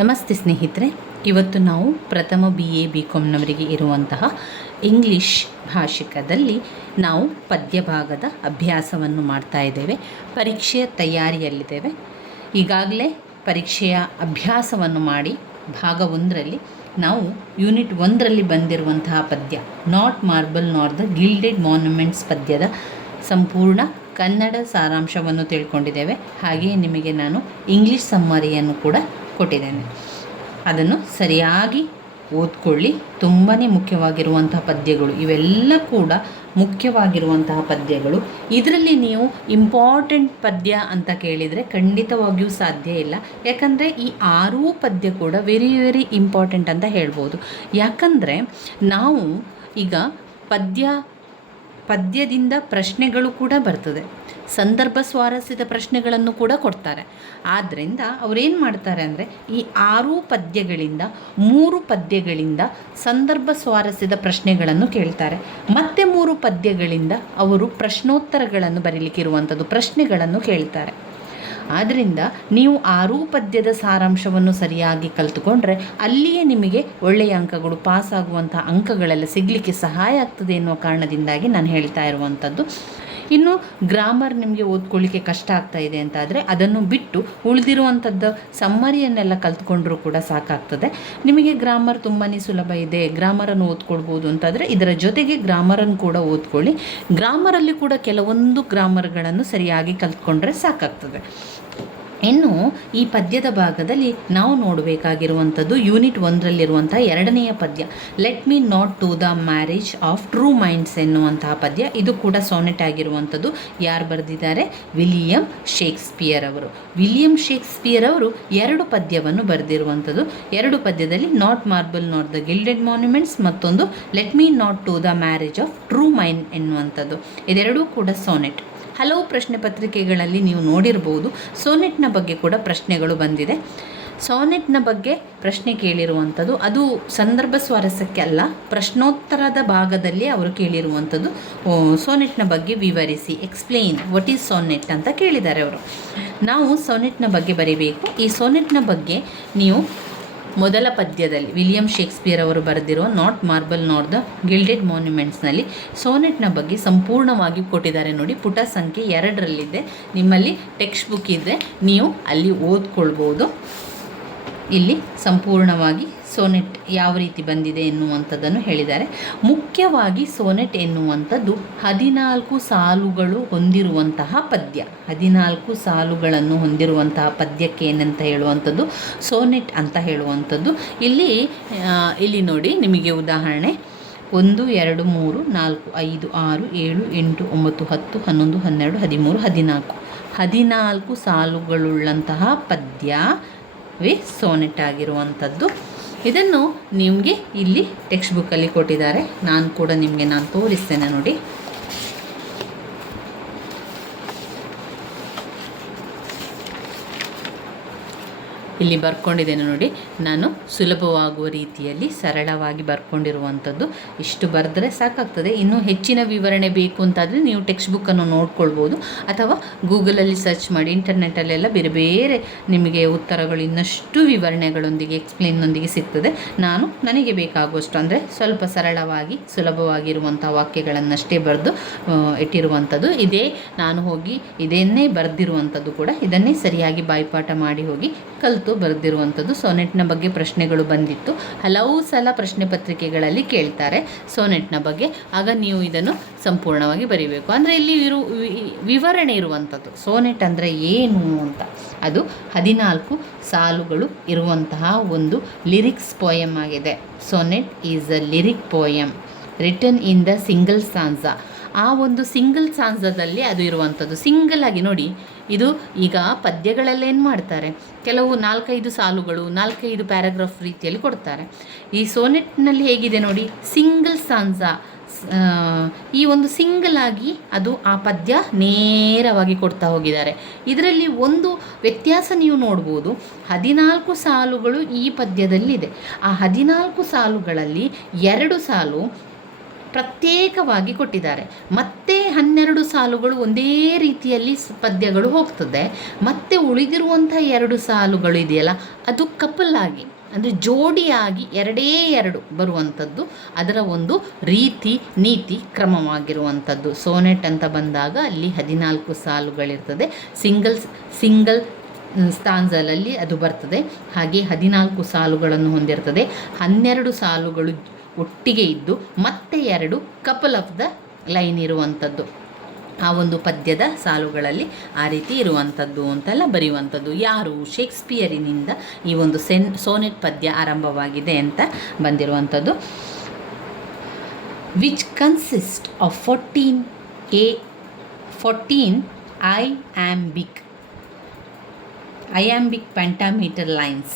ನಮಸ್ತೆ ಸ್ನೇಹಿತರೆ, ಇವತ್ತು ನಾವು ಪ್ರಥಮ BA BComನವರಿಗೆ ಇರುವಂತಹ ಇಂಗ್ಲಿಷ್ ಭಾಷಿಕದಲ್ಲಿ ನಾವು ಪದ್ಯ ಭಾಗದ ಅಭ್ಯಾಸವನ್ನು ಮಾಡ್ತಾ ಇದ್ದೇವೆ. ಪರೀಕ್ಷೆಯ ತಯಾರಿಯಲ್ಲಿದ್ದೇವೆ. ಈಗಾಗಲೇ ಪರೀಕ್ಷೆಯ ಅಭ್ಯಾಸವನ್ನು ಮಾಡಿ ಭಾಗ 1ರಲ್ಲಿ ನಾವು ಯೂನಿಟ್ 1ರಲ್ಲಿ ಬಂದಿರುವಂತಹ ಪದ್ಯ ನಾಟ್ ಮಾರ್ಬಲ್ ನಾರ್ ದ ಗಿಲ್ಡೆಡ್ ಮಾನ್ಯುಮೆಂಟ್ಸ್ ಪದ್ಯದ ಸಂಪೂರ್ಣ ಕನ್ನಡ ಸಾರಾಂಶವನ್ನು ತಿಳ್ಕೊಂಡಿದ್ದೇವೆ. ಹಾಗೆಯೇ ನಿಮಗೆ ನಾನು ಇಂಗ್ಲೀಷ್ ಸಮ್ಮರಿಯನ್ನು ಕೂಡ ಕೊಟ್ಟಿದ್ದೇನೆ. ಅದನ್ನು ಸರಿಯಾಗಿ ಓದ್ಕೊಳ್ಳಿ. ತುಂಬಾ ಮುಖ್ಯವಾಗಿರುವಂತಹ ಪದ್ಯಗಳು ಇವೆಲ್ಲ ಕೂಡ ಮುಖ್ಯವಾಗಿರುವಂತಹ ಪದ್ಯಗಳು. ಇದರಲ್ಲಿ ನೀವು ಇಂಪಾರ್ಟೆಂಟ್ ಪದ್ಯ ಅಂತ ಕೇಳಿದರೆ ಖಂಡಿತವಾಗಿಯೂ ಸಾಧ್ಯ ಇಲ್ಲ. ಯಾಕಂದರೆ ಈ 6 ಪದ್ಯ ಕೂಡ ವೆರಿ ಇಂಪಾರ್ಟೆಂಟ್ ಅಂತ ಹೇಳ್ಬೋದು. ಯಾಕಂದರೆ ನಾವು ಈಗ ಪದ್ಯದಿಂದ ಪ್ರಶ್ನೆಗಳು ಕೂಡ ಬರ್ತದೆ, ಸಂದರ್ಭ ಸ್ವಾರಸ್ಯದ ಪ್ರಶ್ನೆಗಳನ್ನು ಕೂಡ ಕೊಡ್ತಾರೆ. ಆದ್ದರಿಂದ ಅವರೇನು ಮಾಡ್ತಾರೆ ಅಂದರೆ ಈ 6 ಪದ್ಯಗಳಿಂದ 3 ಪದ್ಯಗಳಿಂದ ಸಂದರ್ಭ ಸ್ವಾರಸ್ಯದ ಪ್ರಶ್ನೆಗಳನ್ನು ಕೇಳ್ತಾರೆ. ಮತ್ತೆ 3 ಪದ್ಯಗಳಿಂದ ಅವರು ಪ್ರಶ್ನೋತ್ತರಗಳನ್ನು ಬರೀಲಿಕ್ಕಿರುವಂಥದ್ದು ಪ್ರಶ್ನೆಗಳನ್ನು ಕೇಳ್ತಾರೆ. ಆದ್ದರಿಂದ ನೀವು 6 ಪದ್ಯದ ಸಾರಾಂಶವನ್ನು ಸರಿಯಾಗಿ ಕಲಿತುಕೊಂಡ್ರೆ ಅಲ್ಲಿಯೇ ನಿಮಗೆ ಒಳ್ಳೆಯ ಅಂಕಗಳು, ಪಾಸಾಗುವಂಥ ಅಂಕಗಳೆಲ್ಲ ಸಿಗಲಿಕ್ಕೆ ಸಹಾಯ ಆಗ್ತದೆ ಎನ್ನುವ ಕಾರಣದಿಂದಾಗಿ ನಾನು ಹೇಳ್ತಾ ಇರುವಂಥದ್ದು. ಇನ್ನು ಗ್ರಾಮರ್ ನಿಮಗೆ ಓದ್ಕೊಳ್ಳಿಕ್ಕೆ ಕಷ್ಟ ಆಗ್ತಾ ಇದೆ ಅಂತಾದರೆ ಅದನ್ನು ಬಿಟ್ಟು ಉಳಿದಿರುವಂಥದ್ದು ಸಮ್ಮರಿಯನ್ನೆಲ್ಲ ಕಲ್ತ್ಕೊಂಡ್ರೂ ಕೂಡ ಸಾಕಾಗ್ತದೆ. ನಿಮಗೆ ಗ್ರಾಮರ್ ತುಂಬಾ ಸುಲಭ ಇದೆ, ಗ್ರಾಮರನ್ನು ಓದ್ಕೊಳ್ಬೋದು ಅಂತಾದರೆ ಇದರ ಜೊತೆಗೆ ಗ್ರಾಮರನ್ನು ಕೂಡ ಓದ್ಕೊಳ್ಳಿ. ಗ್ರಾಮರಲ್ಲಿ ಕೂಡ ಕೆಲವೊಂದು ಗ್ರಾಮರ್ಗಳನ್ನು ಸರಿಯಾಗಿ ಕಲ್ತ್ಕೊಂಡ್ರೆ ಸಾಕಾಗ್ತದೆ. ಇನ್ನು ಈ ಪದ್ಯದ ಭಾಗದಲ್ಲಿ ನಾವು ನೋಡಬೇಕಾಗಿರುವಂಥದ್ದು ಯೂನಿಟ್ 1ರಲ್ಲಿರುವಂಥ 2ನೆಯ ಪದ್ಯ let me not to the marriage of true minds ಎನ್ನುವಂತಹ ಪದ್ಯ. ಇದು ಕೂಡ ಸಾನೆಟ್ ಆಗಿರುವಂಥದ್ದು. ಯಾರು ಬರೆದಿದ್ದಾರೆ? ವಿಲಿಯಂ ಶೇಕ್ಸ್ಪಿಯರ್ ಅವರು. ವಿಲಿಯಂ ಶೇಕ್ಸ್ಪಿಯರ್ ಅವರು 2 ಪದ್ಯವನ್ನು ಬರೆದಿರುವಂಥದ್ದು. 2 ಪದ್ಯದಲ್ಲಿ not marble not the gilded monuments, ಮತ್ತೊಂದು let me not to the marriage of true mind ಎನ್ನುವಂಥದ್ದು. ಇದೆರಡೂ ಕೂಡ ಸಾನೆಟ್. ಹಲವು ಪ್ರಶ್ನೆ ಪತ್ರಿಕೆಗಳಲ್ಲಿ ನೀವು ನೋಡಿರ್ಬೋದು ಸೋನೆಟ್ನ ಬಗ್ಗೆ ಕೂಡ ಪ್ರಶ್ನೆಗಳು ಬಂದಿದೆ. ಸಾನೆಟ್ನ ಬಗ್ಗೆ ಪ್ರಶ್ನೆ ಕೇಳಿರುವಂಥದ್ದು ಅದು ಸಂದರ್ಭ ಸ್ವಾರಸ್ಯಕ್ಕೆ ಅಲ್ಲ, ಪ್ರಶ್ನೋತ್ತರದ ಭಾಗದಲ್ಲಿ ಅವರು ಕೇಳಿರುವಂಥದ್ದು. ಸೋನೆಟ್ನ ಬಗ್ಗೆ ವಿವರಿಸಿ, ಎಕ್ಸ್ಪ್ಲೇನ್ ವಾಟ್ ಈಸ್ ಸಾನೆಟ್ ಅಂತ ಕೇಳಿದ್ದಾರೆ ಅವರು. ನಾವು ಸಾನೆಟ್ನ ಬಗ್ಗೆ ಬರೀಬೇಕು. ಈ ಸಾನೆಟ್ನ ಬಗ್ಗೆ ನೀವು ಮೊದಲ ಪದ್ಯದಲ್ಲಿ ವಿಲಿಯಂ ಶೇಕ್ಸ್ಪಿಯರ್ ಅವರು ಬರೆದಿರೋ not marble not the gilded ಮಾನ್ಯುಮೆಂಟ್ಸ್ನಲ್ಲಿ ಸೋನೆಟ್ನ ಬಗ್ಗೆ ಸಂಪೂರ್ಣವಾಗಿ ಕೊಟ್ಟಿದ್ದಾರೆ ನೋಡಿ. ಪುಟ ಸಂಖ್ಯೆ 2ರಲ್ಲಿದೆ. ನಿಮ್ಮಲ್ಲಿ ಟೆಕ್ಸ್ಟ್ ಬುಕ್ ಇದ್ದರೆ ನೀವು ಅಲ್ಲಿ ಓದ್ಕೊಳ್ಬೋದು. ಇಲ್ಲಿ ಸಂಪೂರ್ಣವಾಗಿ ಸೋನೆಟ್ ಯಾವ ರೀತಿ ಬಂದಿದೆ ಎನ್ನುವಂಥದ್ದನ್ನು ಹೇಳಿದ್ದಾರೆ. ಮುಖ್ಯವಾಗಿ ಸೋನೆಟ್ ಎನ್ನುವಂಥದ್ದು 14 ಸಾಲುಗಳು ಹೊಂದಿರುವಂತಹ ಪದ್ಯ. 14 ಸಾಲುಗಳನ್ನು ಹೊಂದಿರುವಂತಹ ಪದ್ಯಕ್ಕೆ ಏನಂತ ಹೇಳುವಂಥದ್ದು? ಸೋನೆಟ್ ಅಂತ ಹೇಳುವಂಥದ್ದು. ಇಲ್ಲಿ ನೋಡಿ, ನಿಮಗೆ ಉದಾಹರಣೆ 1 2 3 4 5 6 7 8 9 10 11 12 13 14 ಸಾಲುಗಳುಳ್ಳಂತಹ ಪದ್ಯವೇ ಸೋನೆಟ್ ಆಗಿರುವಂಥದ್ದು. ಇದನ್ನು ನಿಮಗೆ ಇಲ್ಲಿ ಟೆಕ್ಸ್ಟ್ ಬುಕ್ಕಲ್ಲಿ ಕೊಟ್ಟಿದ್ದಾರೆ. ನಾನು ಕೂಡ ನಿಮಗೆ ತೋರಿಸ್ತೇನೆ ನೋಡಿ. ಇಲ್ಲಿ ಬರ್ಕೊಂಡಿದ್ದೇನೆ ನೋಡಿ. ನಾನು ಸುಲಭವಾಗುವ ರೀತಿಯಲ್ಲಿ ಸರಳವಾಗಿ ಬರ್ಕೊಂಡಿರುವಂಥದ್ದು. ಇಷ್ಟು ಬರೆದ್ರೆ ಸಾಕಾಗ್ತದೆ. ಇನ್ನೂ ಹೆಚ್ಚಿನ ವಿವರಣೆ ಬೇಕು ಅಂತಾದರೆ ನೀವು ಟೆಕ್ಸ್ಟ್ ಬುಕ್ಕನ್ನು ನೋಡ್ಕೊಳ್ಬೋದು, ಅಥವಾ ಗೂಗಲಲ್ಲಿ ಸರ್ಚ್ ಮಾಡಿ. ಇಂಟರ್ನೆಟ್ಟಲ್ಲೆಲ್ಲ ಬೇರೆ ಬೇರೆ ನಿಮಗೆ ಉತ್ತರಗಳು ಇನ್ನಷ್ಟು ವಿವರಣೆಗಳೊಂದಿಗೆ ಎಕ್ಸ್ಪ್ಲೇನ್ನೊಂದಿಗೆ ಸಿಗ್ತದೆ. ನನಗೆ ಬೇಕಾಗುವಷ್ಟು ಅಂದರೆ ಸ್ವಲ್ಪ ಸರಳವಾಗಿ ಸುಲಭವಾಗಿರುವಂಥ ವಾಕ್ಯಗಳನ್ನಷ್ಟೇ ಬರೆದು ಇಟ್ಟಿರುವಂಥದ್ದು. ನಾನು ಹೋಗಿ ಇದನ್ನೇ ಬರೆದಿರುವಂಥದ್ದು ಕೂಡ. ಇದನ್ನೇ ಸರಿಯಾಗಿ ಬಾಯ್ಪಾಠ ಮಾಡಿ ಹೋಗಿ ಕಲಿತು ಬರೆದಿರುವಂಥದ್ದು. ಸೋನೆಟ್ನ ಬಗ್ಗೆ ಪ್ರಶ್ನೆಗಳು ಬಂದಿತ್ತು. ಹಲವು ಸಲ ಪ್ರಶ್ನೆ ಪತ್ರಿಕೆಗಳಲ್ಲಿ ಕೇಳ್ತಾರೆ ಸೋನೆಟ್ನ ಬಗ್ಗೆ. ಆಗ ನೀವು ಇದನ್ನು ಸಂಪೂರ್ಣವಾಗಿ ಬರೀಬೇಕು. ಅಂದರೆ ಇಲ್ಲಿ ವಿವರಣೆ ಇರುವಂಥದ್ದು ಸೋನೆಟ್ ಅಂದರೆ ಏನು ಅಂತ. ಅದು 14 ಸಾಲುಗಳು ಇರುವಂತಹ ಒಂದು ಲಿರಿಕ್ಸ್ ಪೋಯಮ್ ಆಗಿದೆ. Sonnet is a lyric poem written in the single stanza. ಆ ಒಂದು ಸಿಂಗಲ್ ಸ್ಟಾನ್ಜಾದಲ್ಲಿ ಅದು ಇರುವಂಥದ್ದು. ಸಿಂಗಲ್ ಆಗಿ ನೋಡಿ, ಇದು ಈಗ ಪದ್ಯಗಳೆಲ್ಲ ಏನು ಮಾಡ್ತಾರೆ, ಕೆಲವು 4-5 ಸಾಲುಗಳು 4-5 ಪ್ಯಾರಾಗ್ರಾಫ್ ರೀತಿಯಲ್ಲಿ ಕೊಡ್ತಾರೆ. ಈ ಸೋನೆಟ್ನಲ್ಲಿ ಹೇಗಿದೆ ನೋಡಿ, ಸಿಂಗಲ್ ಸ್ಟಾನ್ಜಾ. ಈ ಒಂದು ಸಿಂಗಲ್ ಆಗಿ ಅದು ಆ ಪದ್ಯ ನೇರವಾಗಿ ಕೊಡ್ತಾ ಹೋಗಿದ್ದಾರೆ. ಇದರಲ್ಲಿ ಒಂದು ವ್ಯತ್ಯಾಸ ನೀವು ನೋಡ್ಬೋದು. 14 ಸಾಲುಗಳು ಈ ಪದ್ಯದಲ್ಲಿದೆ. ಆ 14 ಸಾಲುಗಳಲ್ಲಿ 2 ಸಾಲು ಪ್ರತ್ಯೇಕವಾಗಿ ಕೊಟ್ಟಿದ್ದಾರೆ. ಮತ್ತೆ 12 ಸಾಲುಗಳು ಒಂದೇ ರೀತಿಯಲ್ಲಿ ಪದ್ಯಗಳು ಹೋಗ್ತದೆ. ಮತ್ತೆ ಉಳಿದಿರುವಂಥ 2 ಸಾಲುಗಳು ಇದೆಯಲ್ಲ, ಅದು ಕಪಲ್ ಆಗಿ ಅಂದರೆ ಜೋಡಿಯಾಗಿ ಎರಡೇ ಎರಡು ಬರುವಂಥದ್ದು ಅದರ ಒಂದು ರೀತಿ ನೀತಿ ಕ್ರಮವಾಗಿರುವಂಥದ್ದು. ಸೋನೆಟ್ ಅಂತ ಬಂದಾಗ ಅಲ್ಲಿ 14 ಸಾಲುಗಳಿರ್ತದೆ. ಸಿಂಗಲ್ ಸ್ಟಾನ್ಸಲಲ್ಲಿ ಅದು ಬರ್ತದೆ. ಹಾಗೆ 14 ಸಾಲುಗಳನ್ನು ಹೊಂದಿರ್ತದೆ. 12 ಸಾಲುಗಳು ಒಟ್ಟಿಗೆ ಇದ್ದು ಮತ್ತೆ 2 ಕಪಲ್ ಆಫ್ ದ ಲೈನ್ ಇರುವಂಥದ್ದು ಆ ಒಂದು ಪದ್ಯದ ಸಾಲುಗಳಲ್ಲಿ ಆ ರೀತಿ ಇರುವಂಥದ್ದು ಅಂತೆಲ್ಲ ಬರೆಯುವಂಥದ್ದು. ಯಾರು? ಶೇಕ್ಸ್ಪಿಯರಿನಿಂದ ಈ ಒಂದು ಸೋನೆಟ್ ಪದ್ಯ ಆರಂಭವಾಗಿದೆ ಅಂತ ಬಂದಿರುವಂಥದ್ದು. Which consist of 14 iambic pentameter lines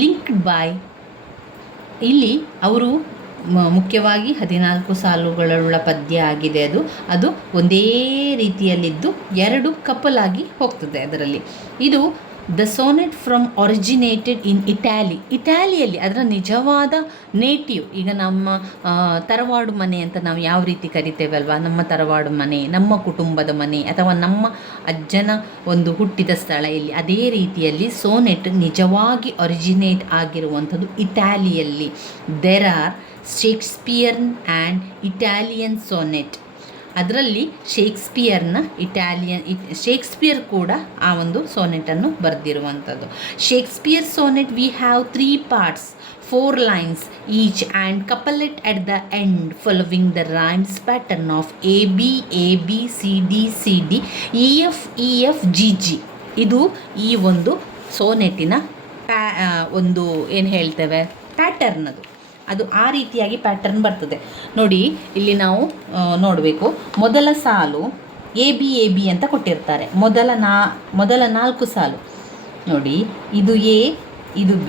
linked by. ಇಲ್ಲಿ ಅವರು ಮುಖ್ಯವಾಗಿ 14 ಸಾಲುಗಳುಳ್ಳ ಪದ್ಯ ಆಗಿದೆ. ಅದು ಒಂದೇ ರೀತಿಯಲ್ಲಿದ್ದು 2 ಕಪಲ್ ಆಗಿ ಹೋಗ್ತದೆ ಅದರಲ್ಲಿ. ಇದು the sonnet from originated in ಇಟಾಲಿಯಲ್ಲಿ ಅದರ ನಿಜವಾದ ನೇಟಿವ್. ಈಗ ನಮ್ಮ ತರವಾಡು ಮನೆ ಅಂತ ನಾವು ಯಾವ ರೀತಿ ಕರಿತೇವೆ ಅಲ್ವಾ, ನಮ್ಮ ತರವಾಡು ಮನೆ, ನಮ್ಮ ಕುಟುಂಬದ ಮನೆ ಅಥವಾ ನಮ್ಮ ಅಜ್ಜನ ಒಂದು ಹುಟ್ಟಿದ ಸ್ಥಳ ಇಲ್ಲಿ, ಅದೇ ರೀತಿಯಲ್ಲಿ ಸೋನೆಟ್ ನಿಜವಾಗಿ ಒರಿಜಿನೇಟ್ ಆಗಿರುವಂಥದ್ದು ಇಟಾಲಿಯಲ್ಲಿ. There are Shakespeare and Italian sonnet. ಅದರಲ್ಲಿ ಶೇಕ್ಸ್ಪಿಯರ್ ಕೂಡ ಆ ಒಂದು ಸೋನೆಟನ್ನು ಬರೆದಿರುವಂಥದ್ದು. Shakespeare sonnet we have 3 parts, 4 lines each and couplet at the end following the rhymes pattern of AB AB CD CD EF EF GG. ಇದು ಈ ಒಂದು ಸೋನೆಟಿನ ಒಂದು ಏನು ಹೇಳ್ತೇವೆ ಪ್ಯಾಟರ್ನ್. ಅದು ಆ ರೀತಿಯಾಗಿ ಪ್ಯಾಟರ್ನ್ ಬರ್ತದೆ. ನೋಡಿ ಇಲ್ಲಿ ನಾವು ನೋಡಬೇಕು. ಮೊದಲ ಸಾಲು AB ಅಂತ ಕೊಟ್ಟಿರ್ತಾರೆ. ಮೊದಲ 4 ಸಾಲು ನೋಡಿ, ಇದು A, ಇದು B,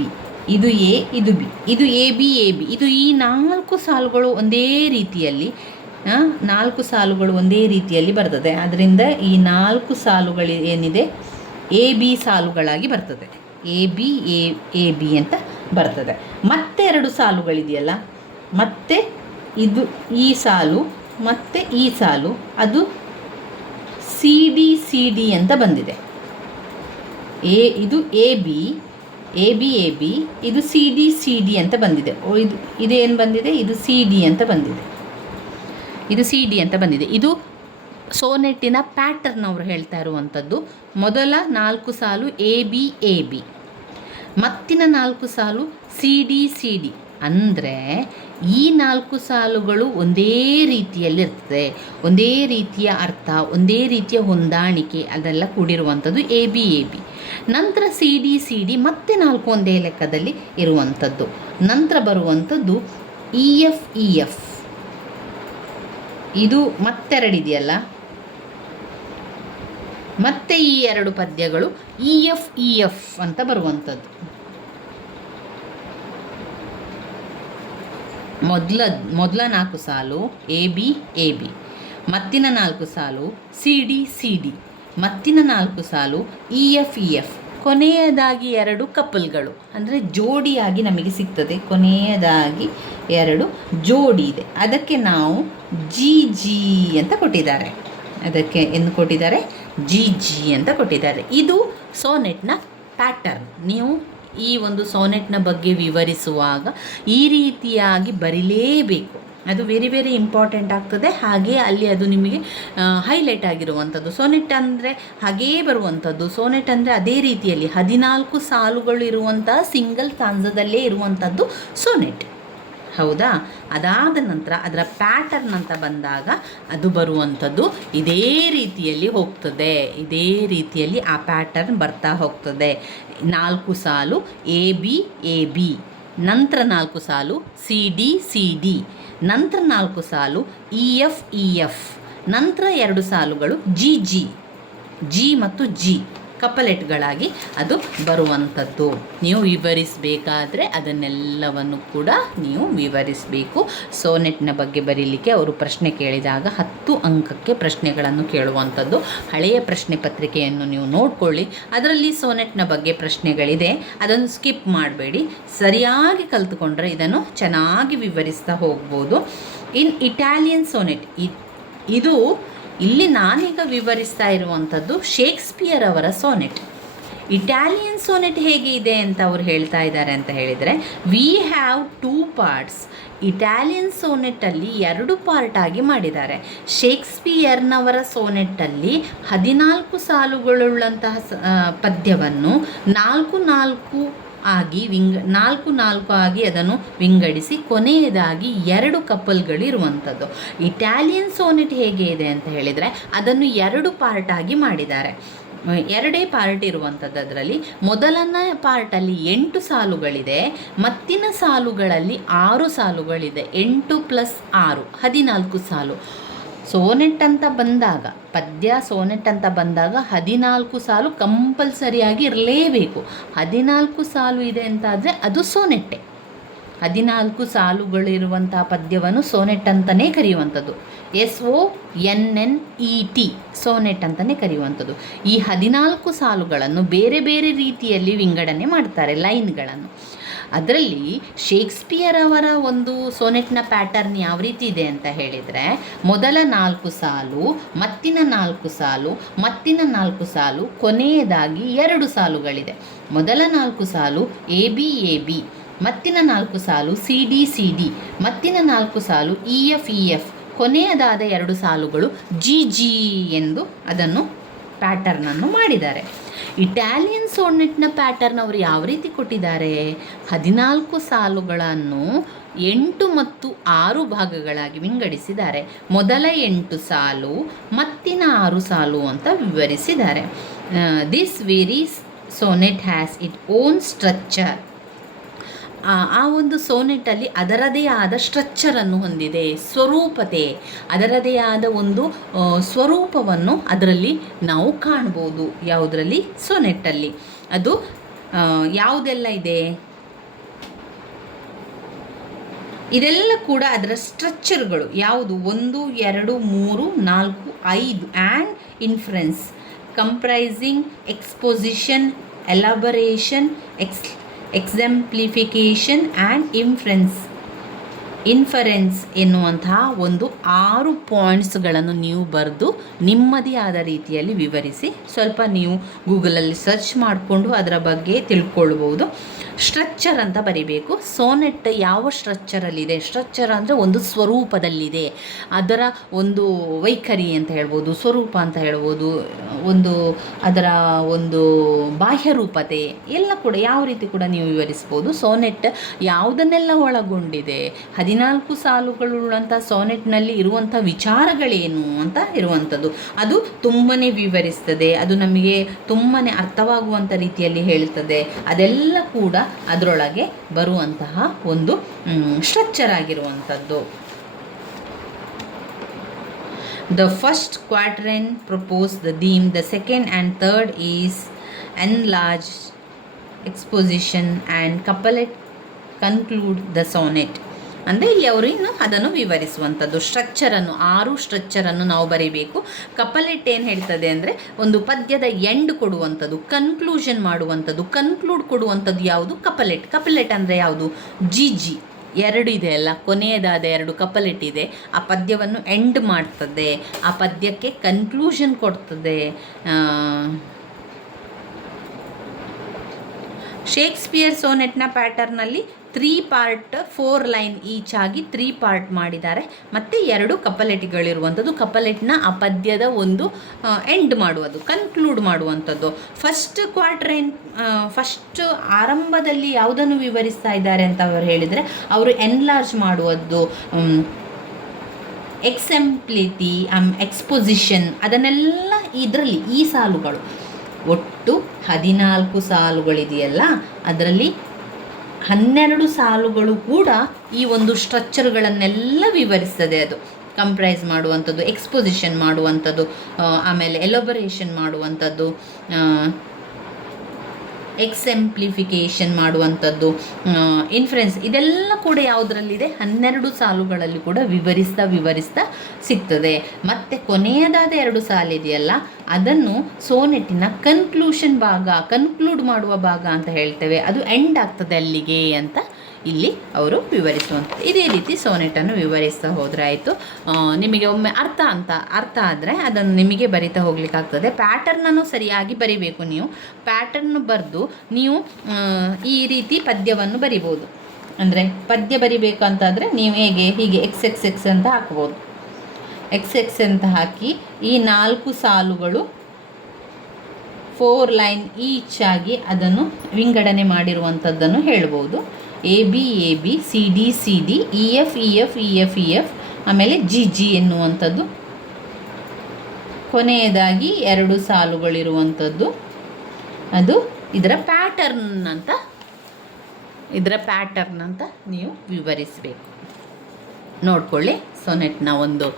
ಇದು A, ಇದು B, ಇದು AB ಇದು ಈ 4 ಸಾಲುಗಳು ಒಂದೇ ರೀತಿಯಲ್ಲಿ 4 ಸಾಲುಗಳು ಒಂದೇ ರೀತಿಯಲ್ಲಿ ಬರ್ತದೆ. ಅದರಿಂದ ಈ 4 ಸಾಲುಗಳು ಏನಿದೆ AB ಸಾಲುಗಳಾಗಿ ಬರ್ತದೆ. AB ಅಂತ ಬರ್ತದೆ. ಮತ್ತೆ 2 ಸಾಲುಗಳಿದೆಯಲ್ಲ, ಮತ್ತೆ ಇದು ಈ ಸಾಲು ಮತ್ತು ಈ ಸಾಲು ಅದು CD ಅಂತ ಬಂದಿದೆ. ಇದು AB ಇದು CD ಅಂತ ಬಂದಿದೆ. ಇದೇನು ಬಂದಿದೆ? ಇದು CD ಅಂತ ಬಂದಿದೆ. ಇದು ಸೋನೆಟ್ಟಿನ ಪ್ಯಾಟರ್ನ್ ಅವರು ಹೇಳ್ತಾ ಇರುವಂಥದ್ದು. ಮೊದಲ 4 ಸಾಲು AB, ಮತ್ತಿನ 4 ಸಾಲು CD. ಅಂದರೆ ಈ 4 ಸಾಲುಗಳು ಒಂದೇ ರೀತಿಯಲ್ಲಿರ್ತದೆ, ಒಂದೇ ರೀತಿಯ ಅರ್ಥ, ಒಂದೇ ರೀತಿಯ ಹೊಂದಾಣಿಕೆ ಅದೆಲ್ಲ ಕೂಡಿರುವಂಥದ್ದು AB. ನಂತರ CD ಮತ್ತೆ 4 ಒಂದೇ ಲೆಕ್ಕದಲ್ಲಿ ಇರುವಂಥದ್ದು. ನಂತರ ಬರುವಂಥದ್ದು EF. ಇದು ಮತ್ತೆರಡು ಇದೆಯಲ್ಲ, ಮತ್ತೆ ಈ 2 ಪದ್ಯಗಳು EF ಅಂತ ಬರುವಂಥದ್ದು. ಮೊದಲ 4 ಸಾಲು AB, ಮತ್ತಿನ 4 ಸಾಲು CD, ಮತ್ತಿನ 4 ಸಾಲು EF. ಕೊನೆಯದಾಗಿ 2 ಕಪಲ್ಗಳು ಅಂದರೆ ಜೋಡಿಯಾಗಿ ನಮಗೆ ಸಿಗ್ತದೆ. ಕೊನೆಯದಾಗಿ 2 ಜೋಡಿ ಇದೆ, ಅದಕ್ಕೆ ನಾವು GG ಅಂತ ಕೊಟ್ಟಿದ್ದಾರೆ. ಅದಕ್ಕೆ ಎಂದು ಕೊಟ್ಟಿದ್ದಾರೆ? GG ಅಂತ ಕೊಟ್ಟಿದ್ದಾರೆ. ಇದು ಸೋನೆಟ್ನ ಪ್ಯಾಟರ್ನ್. ನೀವು ಈ ಒಂದು ಸೋನೆಟ್ನ ಬಗ್ಗೆ ವಿವರಿಸುವಾಗ ಈ ರೀತಿಯಾಗಿ ಬರೀಲೇಬೇಕು. ಅದು ವೆರಿ ಇಂಪಾರ್ಟೆಂಟ್ ಆಗ್ತದೆ. ಹಾಗೆ ಅಲ್ಲಿ ಅದು ನಿಮಗೆ ಹೈಲೈಟ್ ಆಗಿರುವಂಥದ್ದು. ಸೋನೆಟ್ ಅಂದರೆ ಹಾಗೇ ಬರುವಂಥದ್ದು. ಸೋನೆಟ್ ಅಂದರೆ ಅದೇ ರೀತಿಯಲ್ಲಿ 14 ಸಾಲುಗಳು ಇರುವಂತಹ ಸಿಂಗಲ್ ಸ್ಟಾನ್ಸದಲ್ಲೇ ಇರುವಂಥದ್ದು ಸೋನೆಟ್. ಹೌದಾ? ಅದಾದ ನಂತರ ಅದರ ಪ್ಯಾಟರ್ನ್ ಅಂತ ಬಂದಾಗ ಅದು ಬರುವಂಥದ್ದು ಇದೇ ರೀತಿಯಲ್ಲಿ ಹೋಗ್ತದೆ. ಇದೇ ರೀತಿಯಲ್ಲಿ ಆ ಪ್ಯಾಟರ್ನ್ ಬರ್ತಾ ಹೋಗ್ತದೆ. 4 ಸಾಲು AB, ನಂತರ 4 ಸಾಲು CD, ನಂತರ 4 ಸಾಲು EF, ನಂತರ 2 ಸಾಲುಗಳು GG ಮತ್ತು G ಕಪಲೆಟ್ಗಳಾಗಿ ಅದು ಬರುವಂಥದ್ದು. ನೀವು ವಿವರಿಸಬೇಕಾದ್ರೆ ಅದನ್ನೆಲ್ಲವನ್ನು ಕೂಡ ನೀವು ವಿವರಿಸಬೇಕು. ಸೋನೆಟ್ನ ಬಗ್ಗೆ ಬರೀಲಿಕ್ಕೆ ಅವರು ಪ್ರಶ್ನೆ ಕೇಳಿದಾಗ 10 ಅಂಕಕ್ಕೆ ಪ್ರಶ್ನೆಗಳನ್ನು ಕೇಳುವಂಥದ್ದು. ಹಳೆಯ ಪ್ರಶ್ನೆ ಪತ್ರಿಕೆಯನ್ನು ನೀವು ನೋಡ್ಕೊಳ್ಳಿ, ಅದರಲ್ಲಿ ಸೋನೆಟ್ನ ಬಗ್ಗೆ ಪ್ರಶ್ನೆಗಳಿದೆ, ಅದನ್ನು ಸ್ಕಿಪ್ ಮಾಡಬೇಡಿ. ಸರಿಯಾಗಿ ಕಲಿತುಕೊಂಡ್ರೆ ಇದನ್ನು ಚೆನ್ನಾಗಿ ವಿವರಿಸ್ತಾ ಹೋಗ್ಬೋದು. ಇನ್ ಇಟಾಲಿಯನ್ ಸೋನೆಟ್, ಇದು ಇಲ್ಲಿ ನಾನೀಗ ವಿವರಿಸ್ತಾ ಇರುವಂಥದ್ದು ಶೇಕ್ಸ್ಪಿಯರ್ ಅವರ ಸೋನೆಟ್. ಇಟಾಲಿಯನ್ ಸೋನೆಟ್ ಹೇಗೆ ಇದೆ ಅಂತ ಅವ್ರು ಹೇಳ್ತಾ ಇದ್ದಾರೆ ಅಂತ ಹೇಳಿದರೆ, ವಿ ಹ್ಯಾವ್ 2 ಪಾರ್ಟ್ಸ್. ಇಟಾಲಿಯನ್ ಸೋನೆಟ್ಟಲ್ಲಿ 2 ಪಾರ್ಟ್ ಆಗಿ ಮಾಡಿದ್ದಾರೆ. ಶೇಕ್ಸ್ಪಿಯರ್ನವರ ಸೋನೆಟ್ಟಲ್ಲಿ 14 ಸಾಲುಗಳುಳ್ಳಂತಹ ಪದ್ಯವನ್ನು 4 ಆಗಿ ಅದನ್ನು ವಿಂಗಡಿಸಿ ಕೊನೆಯದಾಗಿ 2 ಕಪಲ್ಗಳಿರುವಂಥದ್ದು. ಇಟಾಲಿಯನ್ ಸೋನೆಟ್ ಹೇಗೆ ಇದೆ ಅಂತ ಹೇಳಿದರೆ ಅದನ್ನು 2 ಪಾರ್ಟ್ ಆಗಿ ಮಾಡಿದ್ದಾರೆ. 2 ಪಾರ್ಟ್ ಇರುವಂಥದ್ದು. ಅದರಲ್ಲಿ ಮೊದಲನೇ ಪಾರ್ಟಲ್ಲಿ 8 ಸಾಲುಗಳಿದೆ, ಮತ್ತಿನ ಸಾಲುಗಳಲ್ಲಿ 6 ಸಾಲುಗಳಿದೆ. 8 + 6 14 ಸಾಲು. ಸೋನೆಟ್ ಅಂತ ಬಂದಾಗ, ಪದ್ಯ ಸೋನೆಟ್ ಅಂತ ಬಂದಾಗ 14 ಸಾಲು ಕಂಪಲ್ಸರಿಯಾಗಿ ಇರಲೇಬೇಕು. 14 ಸಾಲು ಇದೆ ಅಂತಾದರೆ ಅದು ಸೋನೆಟ್ಟೆ. 14 ಸಾಲುಗಳಿರುವಂಥ ಪದ್ಯವನ್ನು ಸೋನೆಟ್ ಅಂತಲೇ ಕರೆಯುವಂಥದ್ದು. SONNET ಸೋನೆಟ್ ಅಂತಲೇ ಕರೆಯುವಂಥದ್ದು. ಈ 14 ಸಾಲುಗಳನ್ನು ಬೇರೆ ಬೇರೆ ರೀತಿಯಲ್ಲಿ ವಿಂಗಡಣೆ ಮಾಡ್ತಾರೆ, ಲೈನ್ಗಳನ್ನು. ಅದರಲ್ಲಿ ಶೇಕ್ಸ್ಪಿಯರ್ ಅವರ ಒಂದು ಸೋನೆಟ್ನ ಪ್ಯಾಟರ್ನ್ ಯಾವ ರೀತಿ ಇದೆ ಅಂತ ಹೇಳಿದರೆ, ಮೊದಲ 4 ಸಾಲು, ಮತ್ತಿನ 4 ಸಾಲು, ಮತ್ತಿನ 4 ಸಾಲು, ಕೊನೆಯದಾಗಿ 2 ಸಾಲುಗಳಿದೆ. ಮೊದಲ 4 ಸಾಲು ABAB, ಮತ್ತಿನ 4 ಸಾಲು CD ಮತ್ತಿನ 4 ಸಾಲು EF, ಕೊನೆಯದಾದ 2 ಸಾಲುಗಳು GG ಎಂದು ಅದನ್ನು ಪ್ಯಾಟರ್ನನ್ನು ಮಾಡಿದ್ದಾರೆ. ಇಟಾಲಿಯನ್ ಸೋನೆಟ್ನ ಪ್ಯಾಟರ್ನ್ ಅವರು ಯಾವ ರೀತಿ ಕೊಟ್ಟಿದ್ದಾರೆ, 14 ಸಾಲುಗಳನ್ನು 8 ಮತ್ತು 6 ಭಾಗಗಳಾಗಿ ವಿಂಗಡಿಸಿದ್ದಾರೆ. ಮೊದಲ 8 ಸಾಲು, ಮತ್ತಿನ 6 ಸಾಲು ಅಂತ ವಿವರಿಸಿದ್ದಾರೆ. This very Sonet has it own structure. ಆ ಒಂದು ಸೋನೆಟಲ್ಲಿ ಅದರದೇ ಆದ ಸ್ಟ್ರಕ್ಚರನ್ನು ಹೊಂದಿದೆ, ಸ್ವರೂಪತೆ, ಅದರದೇ ಆದ ಒಂದು ಸ್ವರೂಪವನ್ನು ಅದರಲ್ಲಿ ನಾವು ಕಾಣ್ಬೋದು. ಯಾವುದರಲ್ಲಿ? ಸೋನೆಟ್ಟಲ್ಲಿ. ಅದು ಯಾವುದೆಲ್ಲ ಇದೆ, ಇದೆಲ್ಲ ಕೂಡ ಅದರ ಸ್ಟ್ರಕ್ಚರ್ಗಳು. ಯಾವುದು? 1, 2, 3, 4, 5 and inference, comprising exposition, elaboration, exemplification and inference ಎನ್ನುವಂತಹ ಒಂದು 6 ಪಾಯಿಂಟ್ಸ್ಗಳನ್ನು ನೀವು ಬರೆದು ನಿಮ್ಮದೇ ಆದ ರೀತಿಯಲ್ಲಿ ವಿವರಿಸಿ ಸ್ವಲ್ಪ ನೀವು ಗೂಗಲಲ್ಲಿ ಸರ್ಚ್ ಮಾಡಿಕೊಂಡು ಅದರ ಬಗ್ಗೆ ತಿಳ್ಕೊಳ್ಬೋದು. ಸ್ಟ್ರಕ್ಚರ್ ಅಂತ ಬರಿಬೇಕು. ಸೋನೆಟ್ ಯಾವ ಸ್ಟ್ರಕ್ಚರಲ್ಲಿದೆ? ಸ್ಟ್ರಕ್ಚರ್ ಅಂದರೆ ಒಂದು ಸ್ವರೂಪದಲ್ಲಿದೆ, ಅದರ ಒಂದು ವೈಖರಿ ಅಂತ ಹೇಳ್ಬೋದು, ಸ್ವರೂಪ ಅಂತ ಹೇಳ್ಬೋದು, ಒಂದು ಅದರ ಒಂದು ಬಾಹ್ಯರೂಪತೆ ಎಲ್ಲ ಕೂಡ ಯಾವ ರೀತಿ ಕೂಡ ನೀವು ವಿವರಿಸ್ಬೋದು. ಸೋನೆಟ್ ಯಾವುದನ್ನೆಲ್ಲ ಒಳಗೊಂಡಿದೆ, 14 ಸಾಲುಗಳುಳ್ಳಂಥ ಸೋನೆಟ್ನಲ್ಲಿ ಇರುವಂಥ ವಿಚಾರಗಳೇನು ಅಂತ ಇರುವಂಥದ್ದು, ಅದು ತುಂಬಾ ವಿವರಿಸ್ತದೆ. ಅದು ನಮಗೆ ತುಂಬಾ ಅರ್ಥವಾಗುವಂಥ ರೀತಿಯಲ್ಲಿ ಹೇಳ್ತದೆ. ಅದೆಲ್ಲ ಕೂಡ ಅದರೊಳಗೆ ಬರುವಂತಹ ಒಂದು ಸ್ಟ್ರಕ್ಚರ್ ಆಗಿರುವಂಥದ್ದು. The first quatrain propose the theme, the second and third is enlarged exposition and couplet conclude the sonnet. ಅಂದರೆ ಇಲ್ಲಿ ಅವರು ಇನ್ನು ಅದನ್ನು ವಿವರಿಸುವಂಥದ್ದು. ಸ್ಟ್ರಕ್ಚರನ್ನು 6 ಸ್ಟ್ರಕ್ಚರನ್ನು ನಾವು ಬರೀಬೇಕು. ಕಪಲೆಟ್ ಏನು ಹೇಳ್ತದೆ ಅಂದರೆ ಒಂದು ಪದ್ಯದ ಎಂಡ್ ಕೊಡುವಂಥದ್ದು, ಕನ್ಕ್ಲೂಷನ್ ಮಾಡುವಂಥದ್ದು, ಕನ್ಕ್ಲೂಡ್ ಕೊಡುವಂಥದ್ದು ಯಾವುದು? ಕಪಲೆಟ್. ಕಪಲೆಟ್ ಅಂದರೆ ಯಾವುದು? GG 2 ಇದೆ ಅಲ್ಲ, ಕೊನೆಯದಾದ 2 ಕಪಲೆಟ್ ಇದೆ. ಆ ಪದ್ಯವನ್ನು ಎಂಡ್ ಮಾಡ್ತದೆ, ಆ ಪದ್ಯಕ್ಕೆ ಕನ್ಕ್ಲೂಷನ್ ಕೊಡ್ತದೆ. ಶೇಕ್ಸ್ಪಿಯರ್ ಸೋನೆಟ್ನ ಪ್ಯಾಟರ್ನಲ್ಲಿ 3 ಪಾರ್ಟ್ 4 ಲೈನ್ ಈಚ್ ಆಗಿ 3 ಪಾರ್ಟ್ ಮಾಡಿದ್ದಾರೆ. ಮತ್ತು 2 ಕಪಲೆಟ್ಗಳಿರುವಂಥದ್ದು. ಕಪಲೆಟ್ನ ಆ ಪದ್ಯದ ಒಂದು ಎಂಡ್ ಮಾಡುವುದು, ಕನ್ಕ್ಲೂಡ್ ಮಾಡುವಂಥದ್ದು. ಫಸ್ಟ್ ಕ್ವಾಟ್ರೈನ್, ಫಸ್ಟ್ ಆರಂಭದಲ್ಲಿ ಯಾವುದನ್ನು ವಿವರಿಸ್ತಾ ಇದ್ದಾರೆ ಅಂತ ಅವರು ಹೇಳಿದರೆ, ಅವರು ಎನ್ಲಾರ್ಜ್ ಮಾಡುವುದು, ಎಕ್ಸೆಂಪ್ಲಿಟಿ, ಎಕ್ಸ್ಪೊಸಿಷನ್, ಅದನ್ನೆಲ್ಲ ಇದರಲ್ಲಿ ಈ ಸಾಲುಗಳು ಒಟ್ಟು 14 ಸಾಲುಗಳಿದೆಯಲ್ಲ, ಅದರಲ್ಲಿ 12 ಸಾಲುಗಳು ಕೂಡ ಈ ಒಂದು ಸ್ಟ್ರಕ್ಚರ್ಗಳನ್ನೆಲ್ಲ ವಿವರಿಸ್ತದೆ. ಅದು ಕಂಪ್ರೈಸ್ ಮಾಡುವಂಥದ್ದು, ಎಕ್ಸ್ಪೊಸಿಷನ್ ಮಾಡುವಂಥದ್ದು, ಆಮೇಲೆ ಎಲೊಬರೇಷನ್ ಮಾಡುವಂಥದ್ದು, ಎಕ್ಸೆಂಪ್ಲಿಫಿಕೇಷನ್ ಮಾಡುವಂಥದ್ದು, ಇನ್ಫ್ಲುಯೆನ್ಸ್, ಇದೆಲ್ಲ ಕೂಡ ಯಾವುದರಲ್ಲಿದೆ 12 ಸಾಲುಗಳಲ್ಲಿ ಕೂಡ ವಿವರಿಸ್ತಾ ಸಿಗ್ತದೆ. ಮತ್ತು ಕೊನೆಯದಾದ 2 ಸಾಲಿದೆಯಲ್ಲ, ಅದನ್ನು ಸೋನೆಟ್ಟಿನ ಕನ್ಕ್ಲೂಡ್ ಮಾಡುವ ಭಾಗ ಅಂತ ಹೇಳ್ತೇವೆ. ಅದು ಎಂಡ್ ಆಗ್ತದೆ ಅಲ್ಲಿಗೆ ಅಂತ ಇಲ್ಲಿ ಅವರು ವಿವರಿಸುವಂಥದ್ದು. ಇದೇ ರೀತಿ ಸೋನೆಟನ್ನು ವಿವರಿಸ್ತಾ ಹೋದರೆ ಆಯಿತು. ನಿಮಗೆ ಒಮ್ಮೆ ಅರ್ಥ ಆದರೆ ಅದನ್ನು ನಿಮಗೆ ಬರಿತಾ ಹೋಗ್ಲಿಕ್ಕಾಗ್ತದೆ. ಪ್ಯಾಟರ್ನನ್ನು ಸರಿಯಾಗಿ ಬರಿಬೇಕು. ನೀವು ಪ್ಯಾಟರ್ನ್ ಬರೆದು ನೀವು ಈ ರೀತಿ ಪದ್ಯವನ್ನು ಬರಿಬೋದು. ಅಂದರೆ ಪದ್ಯ ಬರಿಬೇಕು ಅಂತಾದರೆ ನೀವು ಹೀಗೆ XXX ಅಂತ ಹಾಕ್ಬೋದು. XX ಅಂತ ಹಾಕಿ ಈ 4 ಸಾಲುಗಳು 4 ಲೈನ್ ಈಚ್ ಆಗಿ ಅದನ್ನು ವಿಂಗಡಣೆ ಮಾಡಿರುವಂಥದ್ದನ್ನು ಹೇಳ್ಬೋದು. AB AB, CD CD, EF EF EF EF, ಆಮೇಲೆ GG ಎನ್ನುವಂಥದ್ದು, ಕೊನೆಯದಾಗಿ 2 ಸಾಲುಗಳಿರುವಂಥದ್ದು. ಅದು ಇದರ ಪ್ಯಾಟರ್ನ್ ಅಂತ ನೀವು ವಿವರಿಸಬೇಕು. ನೋಡ್ಕೊಳ್ಳಿ ಸೊನೆಟ್ನ ಒಂದು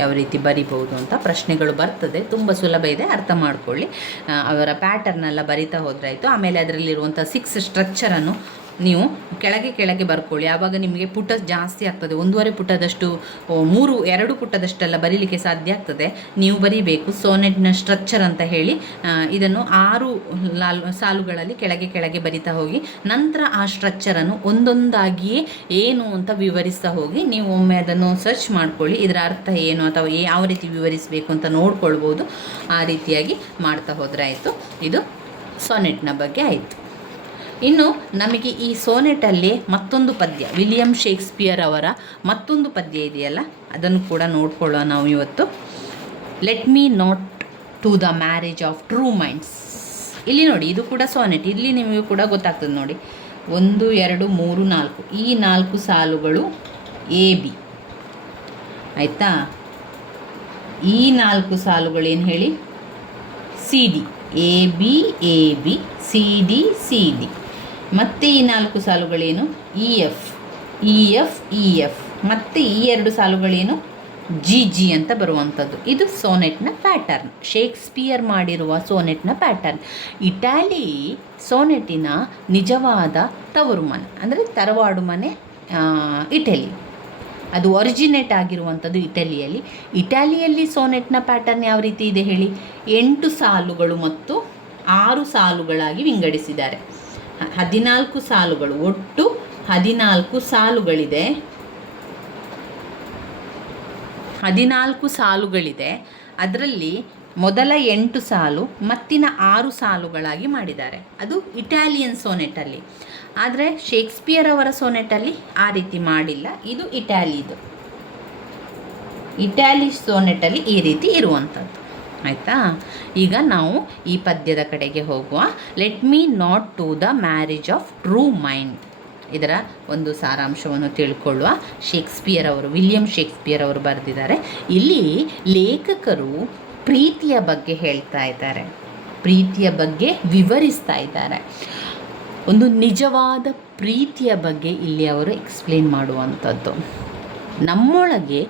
ಯಾವ ರೀತಿ ಬರಿಬೋದು ಅಂತ. ಪ್ರಶ್ನೆಗಳು ಬರ್ತದೆ, ತುಂಬ ಸುಲಭ ಇದೆ, ಅರ್ಥ ಮಾಡ್ಕೊಳ್ಳಿ. ಅವರ ಪ್ಯಾಟರ್ನೆಲ್ಲ ಬರಿತಾ ಹೋದರೆ ಆಯಿತು. ಆಮೇಲೆ ಅದರಲ್ಲಿರುವಂಥ 6 ಸ್ಟ್ರಕ್ಚರನ್ನು ನೀವು ಕೆಳಗೆ ಬರ್ಕೊಳ್ಳಿ. ಆವಾಗ ನಿಮಗೆ ಪುಟ ಜಾಸ್ತಿ ಆಗ್ತದೆ. 1.5 ಪುಟದಷ್ಟು 2 ಪುಟದಷ್ಟೆಲ್ಲ ಬರೀಲಿಕ್ಕೆ ಸಾಧ್ಯ ಆಗ್ತದೆ. ನೀವು ಬರೀಬೇಕು ಸೋನೆಟ್ನ ಸ್ಟ್ರಕ್ಚರ್ ಅಂತ ಹೇಳಿ. ಇದನ್ನು 6 ಸಾಲುಗಳಲ್ಲಿ ಕೆಳಗೆ ಬರಿತಾ ಹೋಗಿ, ನಂತರ ಆ ಸ್ಟ್ರಕ್ಚರನ್ನು ಒಂದೊಂದಾಗಿಯೇ ಏನು ಅಂತ ವಿವರಿಸ್ತಾ ಹೋಗಿ. ನೀವು ಒಮ್ಮೆ ಅದನ್ನು ಸರ್ಚ್ ಮಾಡ್ಕೊಳ್ಳಿ, ಇದರ ಅರ್ಥ ಏನು ಅಥವಾ ಯಾವ ರೀತಿ ವಿವರಿಸಬೇಕು ಅಂತ ನೋಡ್ಕೊಳ್ಬೋದು. ಆ ರೀತಿಯಾಗಿ ಮಾಡ್ತಾ ಹೋದರೆ ಆಯಿತು. ಇದು ಸೋನೆಟ್ನ ಬಗ್ಗೆ ಆಯಿತು. ಇನ್ನು ನಮಗೆ ಈ ಸೋನೆಟಲ್ಲಿ ಮತ್ತೊಂದು ಪದ್ಯ, ವಿಲಿಯಂ ಶೇಕ್ಸ್ಪಿಯರ್ ಅವರ ಮತ್ತೊಂದು ಪದ್ಯ ಇದೆಯಲ್ಲ, ಅದನ್ನು ಕೂಡ ನೋಡ್ಕೊಳ್ಳೋಣ ನಾವು ಇವತ್ತು. Let me not to the marriage of true minds. ಇಲ್ಲಿ ನೋಡಿ, ಇದು ಕೂಡ ಸೋನೆಟ್. ಇಲ್ಲಿ ನಿಮಗೆ ಕೂಡ ಗೊತ್ತಾಗ್ತದೆ ನೋಡಿ, 1 2 3 4 ಈ 4 ಸಾಲುಗಳು AB ಆಯಿತಾ. ಈ 4 ಸಾಲುಗಳೇನು ಹೇಳಿ, CD, AB AB, CD CD. ಮತ್ತು ಈ 4 ಸಾಲುಗಳೇನು, EF EF EF. ಮತ್ತು ಈ 2 ಸಾಲುಗಳೇನು, GG ಅಂತ ಬರುವಂಥದ್ದು. ಇದು ಸೋನೆಟ್ನ ಪ್ಯಾಟರ್ನ್, ಶೇಕ್ಸ್ಪಿಯರ್ ಮಾಡಿರುವ ಸೋನೆಟ್ನ ಪ್ಯಾಟರ್ನ್. ಇಟಾಲಿ ಸೋನೆಟಿನ ನಿಜವಾದ ತವರು ಮನೆ, ಅಂದರೆ ತರವಾಡು ಮನೆ ಇಟಲಿ. ಅದು ಒರಿಜಿನೇಟ್ ಆಗಿರುವಂಥದ್ದು ಇಟಾಲಿಯಲ್ಲಿ ಸೋನೆಟ್ನ ಪ್ಯಾಟರ್ನ್ ಯಾವ ರೀತಿ ಇದೆ ಹೇಳಿ. 8 ಸಾಲುಗಳು ಮತ್ತು 6 ಸಾಲುಗಳಾಗಿ ವಿಂಗಡಿಸಿದ್ದಾರೆ. 14 ಸಾಲುಗಳು, ಒಟ್ಟು 14 ಸಾಲುಗಳಿದೆ. 14 ಸಾಲುಗಳಿದೆ. ಅದರಲ್ಲಿ ಮೊದಲ 8 ಸಾಲು ಮತ್ತಿನ 6 ಸಾಲುಗಳಾಗಿ ಮಾಡಿದ್ದಾರೆ. ಅದು ಇಟಾಲಿಯನ್ ಸೋನೆಟಲ್ಲಿ. ಆದರೆ ಶೇಕ್ಸ್ಪಿಯರ್ ಅವರ ಸೋನೆಟಲ್ಲಿ ಆ ರೀತಿ ಮಾಡಿಲ್ಲ. ಇದು ಇಟಾಲಿ ಸೋನೆಟಲ್ಲಿ ಈ ರೀತಿ ಇರುವಂಥದ್ದು ಆಯಿತಾ. ಈಗ ನಾವು ಈ ಪದ್ಯದ ಕಡೆಗೆ ಹೋಗುವ. Let me not to the marriage of true mind, ಇದರ ಒಂದು ಸಾರಾಂಶವನ್ನು ತಿಳ್ಕೊಳ್ಳುವ. ವಿಲಿಯಂ ಶೇಕ್ಸ್ಪಿಯರ್ ಅವರು ಬರೆದಿದ್ದಾರೆ. ಇಲ್ಲಿ ಲೇಖಕರು ಪ್ರೀತಿಯ ಬಗ್ಗೆ ಹೇಳ್ತಾ ಇದ್ದಾರೆ, ಪ್ರೀತಿಯ ಬಗ್ಗೆ ವಿವರಿಸ್ತಾ ಇದ್ದಾರೆ. ಒಂದು ನಿಜವಾದ ಪ್ರೀತಿಯ ಬಗ್ಗೆ ಇಲ್ಲಿ ಅವರು ಎಕ್ಸ್ಪ್ಲೇನ್ ಮಾಡುವಂಥದ್ದು. ನಮ್ಮೊಳಗೆ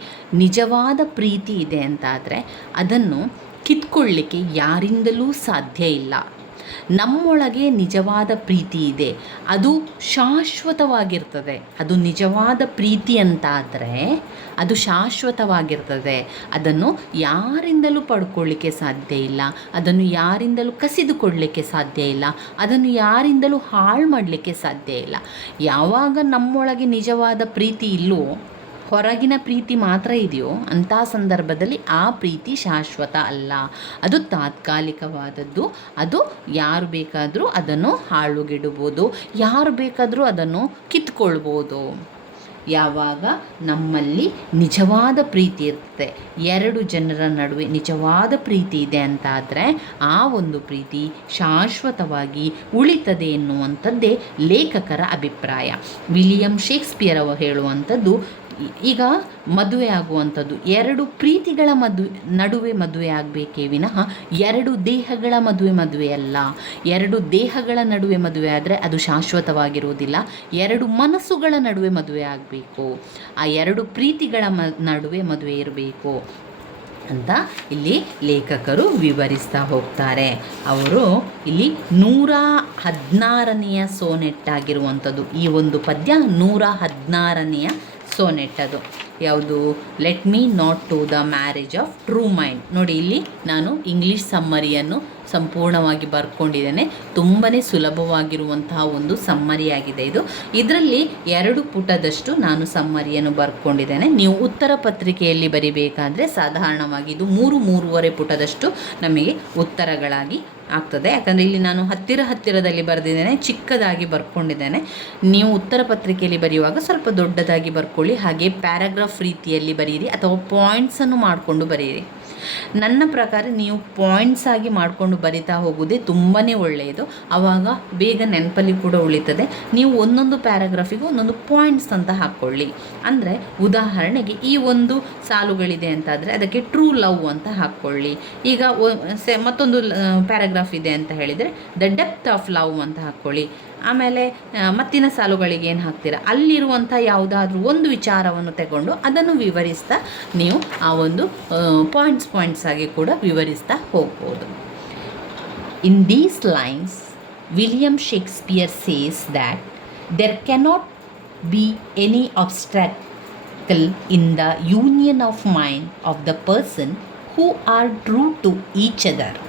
ನಿಜವಾದ ಪ್ರೀತಿ ಇದೆ ಅಂತಾದರೆ ಅದನ್ನು ಕಿತ್ಕೊಳ್ಳಿಕ್ಕೆ ಯಾರಿಂದಲೂ ಸಾಧ್ಯ ಇಲ್ಲ. ನಮ್ಮೊಳಗೆ ನಿಜವಾದ ಪ್ರೀತಿ ಇದೆ, ಅದು ಶಾಶ್ವತವಾಗಿರ್ತದೆ. ಅದು ನಿಜವಾದ ಪ್ರೀತಿ ಅಂತಾದರೆ ಅದು ಶಾಶ್ವತವಾಗಿರ್ತದೆ. ಅದನ್ನು ಯಾರಿಂದಲೂ ಪಡ್ಕೊಳ್ಳಿಕ್ಕೆ ಸಾಧ್ಯ ಇಲ್ಲ, ಅದನ್ನು ಯಾರಿಂದಲೂ ಕಸಿದುಕೊಳ್ಳಲಿಕ್ಕೆ ಸಾಧ್ಯ ಇಲ್ಲ, ಅದನ್ನು ಯಾರಿಂದಲೂ ಹಾಳು ಮಾಡಲಿಕ್ಕೆ ಸಾಧ್ಯ ಇಲ್ಲ. ಯಾವಾಗ ನಮ್ಮೊಳಗೆ ನಿಜವಾದ ಪ್ರೀತಿ ಇಲ್ಲವೋ, ಹೊರಗಿನ ಪ್ರೀತಿ ಮಾತ್ರ ಇದೆಯೋ, ಅಂಥ ಸಂದರ್ಭದಲ್ಲಿ ಆ ಪ್ರೀತಿ ಶಾಶ್ವತ ಅಲ್ಲ, ಅದು ತಾತ್ಕಾಲಿಕವಾದದ್ದು. ಅದು ಯಾರು ಬೇಕಾದರೂ ಅದನ್ನು ಹಾಳುಗೆಡಬಹುದು, ಯಾರು ಬೇಕಾದರೂ ಅದನ್ನು ಕಿತ್ಕೊಳ್ಬೋದು. ಯಾವಾಗ ನಮ್ಮಲ್ಲಿ ನಿಜವಾದ ಪ್ರೀತಿ ಇರ್ತದೆ, 2 ಜನರ ನಡುವೆ ನಿಜವಾದ ಪ್ರೀತಿ ಇದೆ ಅಂತಾದರೆ ಆ ಒಂದು ಪ್ರೀತಿ ಶಾಶ್ವತವಾಗಿ ಉಳಿತದೆ ಎನ್ನುವಂಥದ್ದೇ ಲೇಖಕರ ಅಭಿಪ್ರಾಯ. ವಿಲಿಯಂ ಶೇಕ್ಸ್ಪಿಯರ್ ಅವರು ಹೇಳುವಂಥದ್ದು, ಈಗ ಮದುವೆ ಆಗುವಂಥದ್ದು 2 ಪ್ರೀತಿಗಳ ನಡುವೆ ಮದುವೆ ಆಗಬೇಕೇ ವಿನಃ 2 ದೇಹಗಳ ಮದುವೆ ಅಲ್ಲ. 2 ದೇಹಗಳ ನಡುವೆ ಮದುವೆ ಆದರೆ ಅದು ಶಾಶ್ವತವಾಗಿರುವುದಿಲ್ಲ. 2 ಮನಸ್ಸುಗಳ ನಡುವೆ ಮದುವೆ ಆಗಬೇಕು. ಆ 2 ಪ್ರೀತಿಗಳ ನಡುವೆ ಮದುವೆ ಇರಬೇಕು. ಅಂತ ಇಲ್ಲಿ ಲೇಖಕರು ವಿವರಿಸ್ತಾ ಹೋಗ್ತಾರೆ. ಅವರು ಇಲ್ಲಿ 116ನೆಯ ಸೋನೆಟ್ ಆಗಿರುವಂಥದ್ದು. ಈ ಒಂದು ಪದ್ಯ 116ನೆಯ ಸೋನೆಟ್. ಅದು ಯಾವುದು? Let me not to the marriage of true mind. ನೋಡಿ, ಇಲ್ಲಿ ನಾನು ಇಂಗ್ಲೀಷ್ ಸಮ್ಮರಿಯನ್ನು ಸಂಪೂರ್ಣವಾಗಿ ಬರ್ಕೊಂಡಿದ್ದೇನೆ. ತುಂಬಾ ಸುಲಭವಾಗಿರುವಂತಹ ಒಂದು ಸಮ್ಮರಿಯಾಗಿದೆ ಇದು. ಇದರಲ್ಲಿ 2 ಪುಟದಷ್ಟು ನಾನು ಸಮ್ಮರಿಯನ್ನು ಬರ್ಕೊಂಡಿದ್ದೇನೆ. ನೀವು ಉತ್ತರ ಪತ್ರಿಕೆಯಲ್ಲಿ ಬರಿಬೇಕಾದ್ರೆ ಸಾಧಾರಣವಾಗಿ ಇದು 3-3.5 ಪುಟದಷ್ಟು ನಮಗೆ ಉತ್ತರಗಳಾಗಿ ಆಗ್ತದೆ. ಯಾಕಂದರೆ ಇಲ್ಲಿ ನಾನು ಹತ್ತಿರದಲ್ಲಿ ಬರೆದಿದ್ದೇನೆ, ಚಿಕ್ಕದಾಗಿ ಬರ್ಕೊಂಡಿದ್ದೇನೆ. ನೀವು ಉತ್ತರ ಪತ್ರಿಕೆಯಲ್ಲಿ ಬರೆಯುವಾಗ ಸ್ವಲ್ಪ ದೊಡ್ಡದಾಗಿ ಬರ್ಕೊಳ್ಳಿ. ಹಾಗೆ ಪ್ಯಾರಾಗ್ರಾಫ್ ರೀತಿಯಲ್ಲಿ ಬರೀರಿ ಅಥವಾ ಪಾಯಿಂಟ್ಸನ್ನು ಮಾಡಿಕೊಂಡು ಬರೀರಿ. ನನ್ನ ಪ್ರಕಾರ ನೀವು ಪಾಯಿಂಟ್ಸ್ ಆಗಿ ಮಾಡಿಕೊಂಡು ಬರಿತಾ ಹೋಗೋದೇ ತುಂಬಾ ಒಳ್ಳೆಯದು. ಆವಾಗ ಬೇಗ ನೆನಪಲ್ಲಿ ಕೂಡ ಉಳಿತದೆ. ನೀವು ಒಂದೊಂದು ಪ್ಯಾರಾಗ್ರಾಫಿಗೂ ಒಂದೊಂದು ಪಾಯಿಂಟ್ಸ್ ಅಂತ ಹಾಕ್ಕೊಳ್ಳಿ. ಅಂದರೆ ಉದಾಹರಣೆಗೆ ಈ ಒಂದು ಸಾಲುಗಳಿದೆ ಅಂತಾದರೆ ಅದಕ್ಕೆ ಟ್ರೂ ಲವ್ ಅಂತ ಹಾಕ್ಕೊಳ್ಳಿ. ಈಗ ಮತ್ತೊಂದು ಪ್ಯಾರಾಗ್ರಾಫ್ ಇದೆ ಅಂತ ಹೇಳಿದರೆ ದ ಡೆಪ್ತ್ ಆಫ್ ಲವ್ ಅಂತ ಹಾಕ್ಕೊಳ್ಳಿ. ಆಮೇಲೆ ಮತ್ತಿನ ಸಾಲುಗಳಿಗೆ ಏನು ಹಾಕ್ತೀರಾ, ಅಲ್ಲಿರುವಂಥ ಯಾವುದಾದ್ರೂ ಒಂದು ವಿಚಾರವನ್ನು ತಗೊಂಡು ಅದನ್ನು ವಿವರಿಸ್ತಾ ನೀವು ಆ ಒಂದು ಪಾಯಿಂಟ್ಸ್ ಆಗಿ ಕೂಡ ವಿವರಿಸ್ತಾ ಹೋಗ್ಬೋದು. In these lines William Shakespeare says that there cannot be any obstacle in the union of mind of the person who are true to each other.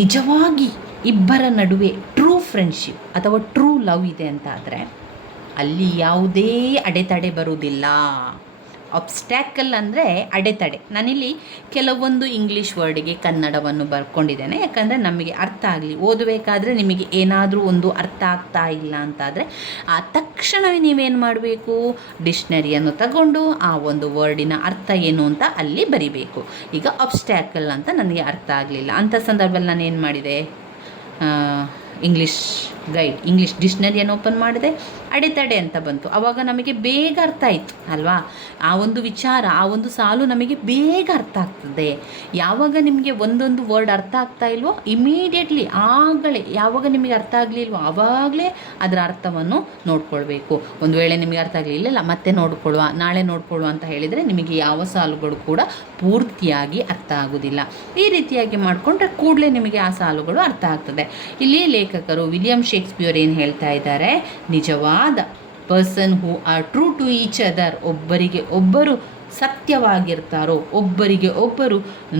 ನಿಜವಾಗಿ ಇಬ್ಬರ ನಡುವೆ ಟ್ರೂ ಫ್ರೆಂಡ್ಶಿಪ್ ಅಥವಾ ಟ್ರೂ ಲವ್ ಇದೆ ಅಂತ ಆದರೆ ಅಲ್ಲಿ ಯಾವುದೇ ಅಡೆತಡೆ ಬರುವುದಿಲ್ಲ. ಆಬ್ಸ್ಟ್ಯಾಕಲ್ ಅಂದರೆ ಅಡೆತಡೆ. ನಾನಿಲ್ಲಿ ಕೆಲವೊಂದು ಇಂಗ್ಲೀಷ್ ವರ್ಡಿಗೆ ಕನ್ನಡವನ್ನು ಬರ್ಕೊಂಡಿದ್ದೇನೆ. ಯಾಕಂದರೆ ನಮಗೆ ಅರ್ಥ ಆಗಲಿ, ಓದಬೇಕಾದ್ರೆ ನಿಮಗೆ ಏನಾದರೂ ಒಂದು ಅರ್ಥ ಆಗ್ತಾ ಇಲ್ಲ ಅಂತಾದರೆ ಆ ತಕ್ಷಣವೇ ನೀವೇನು ಮಾಡಬೇಕು, ಡಿಕ್ಷನರಿಯನ್ನು ತಗೊಂಡು ಆ ಒಂದು ವರ್ಡಿನ ಅರ್ಥ ಏನು ಅಂತ ಅಲ್ಲಿ ಬರಿಬೇಕು. ಈಗ ಆಬ್ಸ್ಟ್ಯಾಕಲ್ ಅಂತ ನನಗೆ ಅರ್ಥ ಆಗಲಿಲ್ಲ ಅಂಥ ಸಂದರ್ಭದಲ್ಲಿ ನಾನು ಏನು ಮಾಡಿದೆ, ಇಂಗ್ಲೀಷ್ ಗೈಡ್, ಇಂಗ್ಲೀಷ್ ಡಿಕ್ಷನರಿಯನ್ನು ಓಪನ್ ಮಾಡಿದೆ, ಅಡೆತಡೆ ಅಂತ ಬಂತು. ಆವಾಗ ನಮಗೆ ಬೇಗ ಅರ್ಥ ಆಯಿತು ಅಲ್ವಾ. ಆ ಒಂದು ವಿಚಾರ, ಆ ಒಂದು ಸಾಲು ನಮಗೆ ಬೇಗ ಅರ್ಥ ಆಗ್ತದೆ. ಯಾವಾಗ ನಿಮಗೆ ಒಂದೊಂದು ವರ್ಡ್ ಅರ್ಥ ಆಗ್ತಾ ಇಲ್ವೋ ಇಮಿಡಿಯೇಟ್ಲಿ ಆಗಲೇ, ಯಾವಾಗ ನಿಮಗೆ ಅರ್ಥ ಆಗಲಿಲ್ವೋ ಆವಾಗಲೇ ಅದರ ಅರ್ಥವನ್ನು ನೋಡ್ಕೊಳ್ಬೇಕು. ಒಂದು ವೇಳೆ ನಿಮಗೆ ಅರ್ಥ ಆಗಲಿಲ್ಲ ಮತ್ತೆ ನೋಡ್ಕೊಳ್ಳುವ, ನಾಳೆ ನೋಡ್ಕೊಳ್ಳುವ ಅಂತ ಹೇಳಿದರೆ ನಿಮಗೆ ಯಾವ ಸಾಲುಗಳು ಕೂಡ ಪೂರ್ತಿಯಾಗಿ ಅರ್ಥ ಆಗೋದಿಲ್ಲ. ಈ ರೀತಿಯಾಗಿ ಮಾಡಿಕೊಂಡ್ರೆ ಕೂಡಲೇ ನಿಮಗೆ ಆ ಸಾಲುಗಳು ಅರ್ಥ ಆಗ್ತದೆ. ಇಲ್ಲಿ ಲೇಖಕರು ವಿಲಿಯಂ ಶೇಕ್ಸ್ಪಿಯರ್ ಏನು ಹೇಳ್ತಾ ಇದ್ದಾರೆ, ನಿಜವಾದ person who are true to each other, ಒಬ್ಬರಿಗೆ ಒಬ್ಬರು ಸತ್ಯವಾಗಿರ್ತಾರೋ, ಒಬ್ಬರಿಗೆ ಒಬ್ಬರು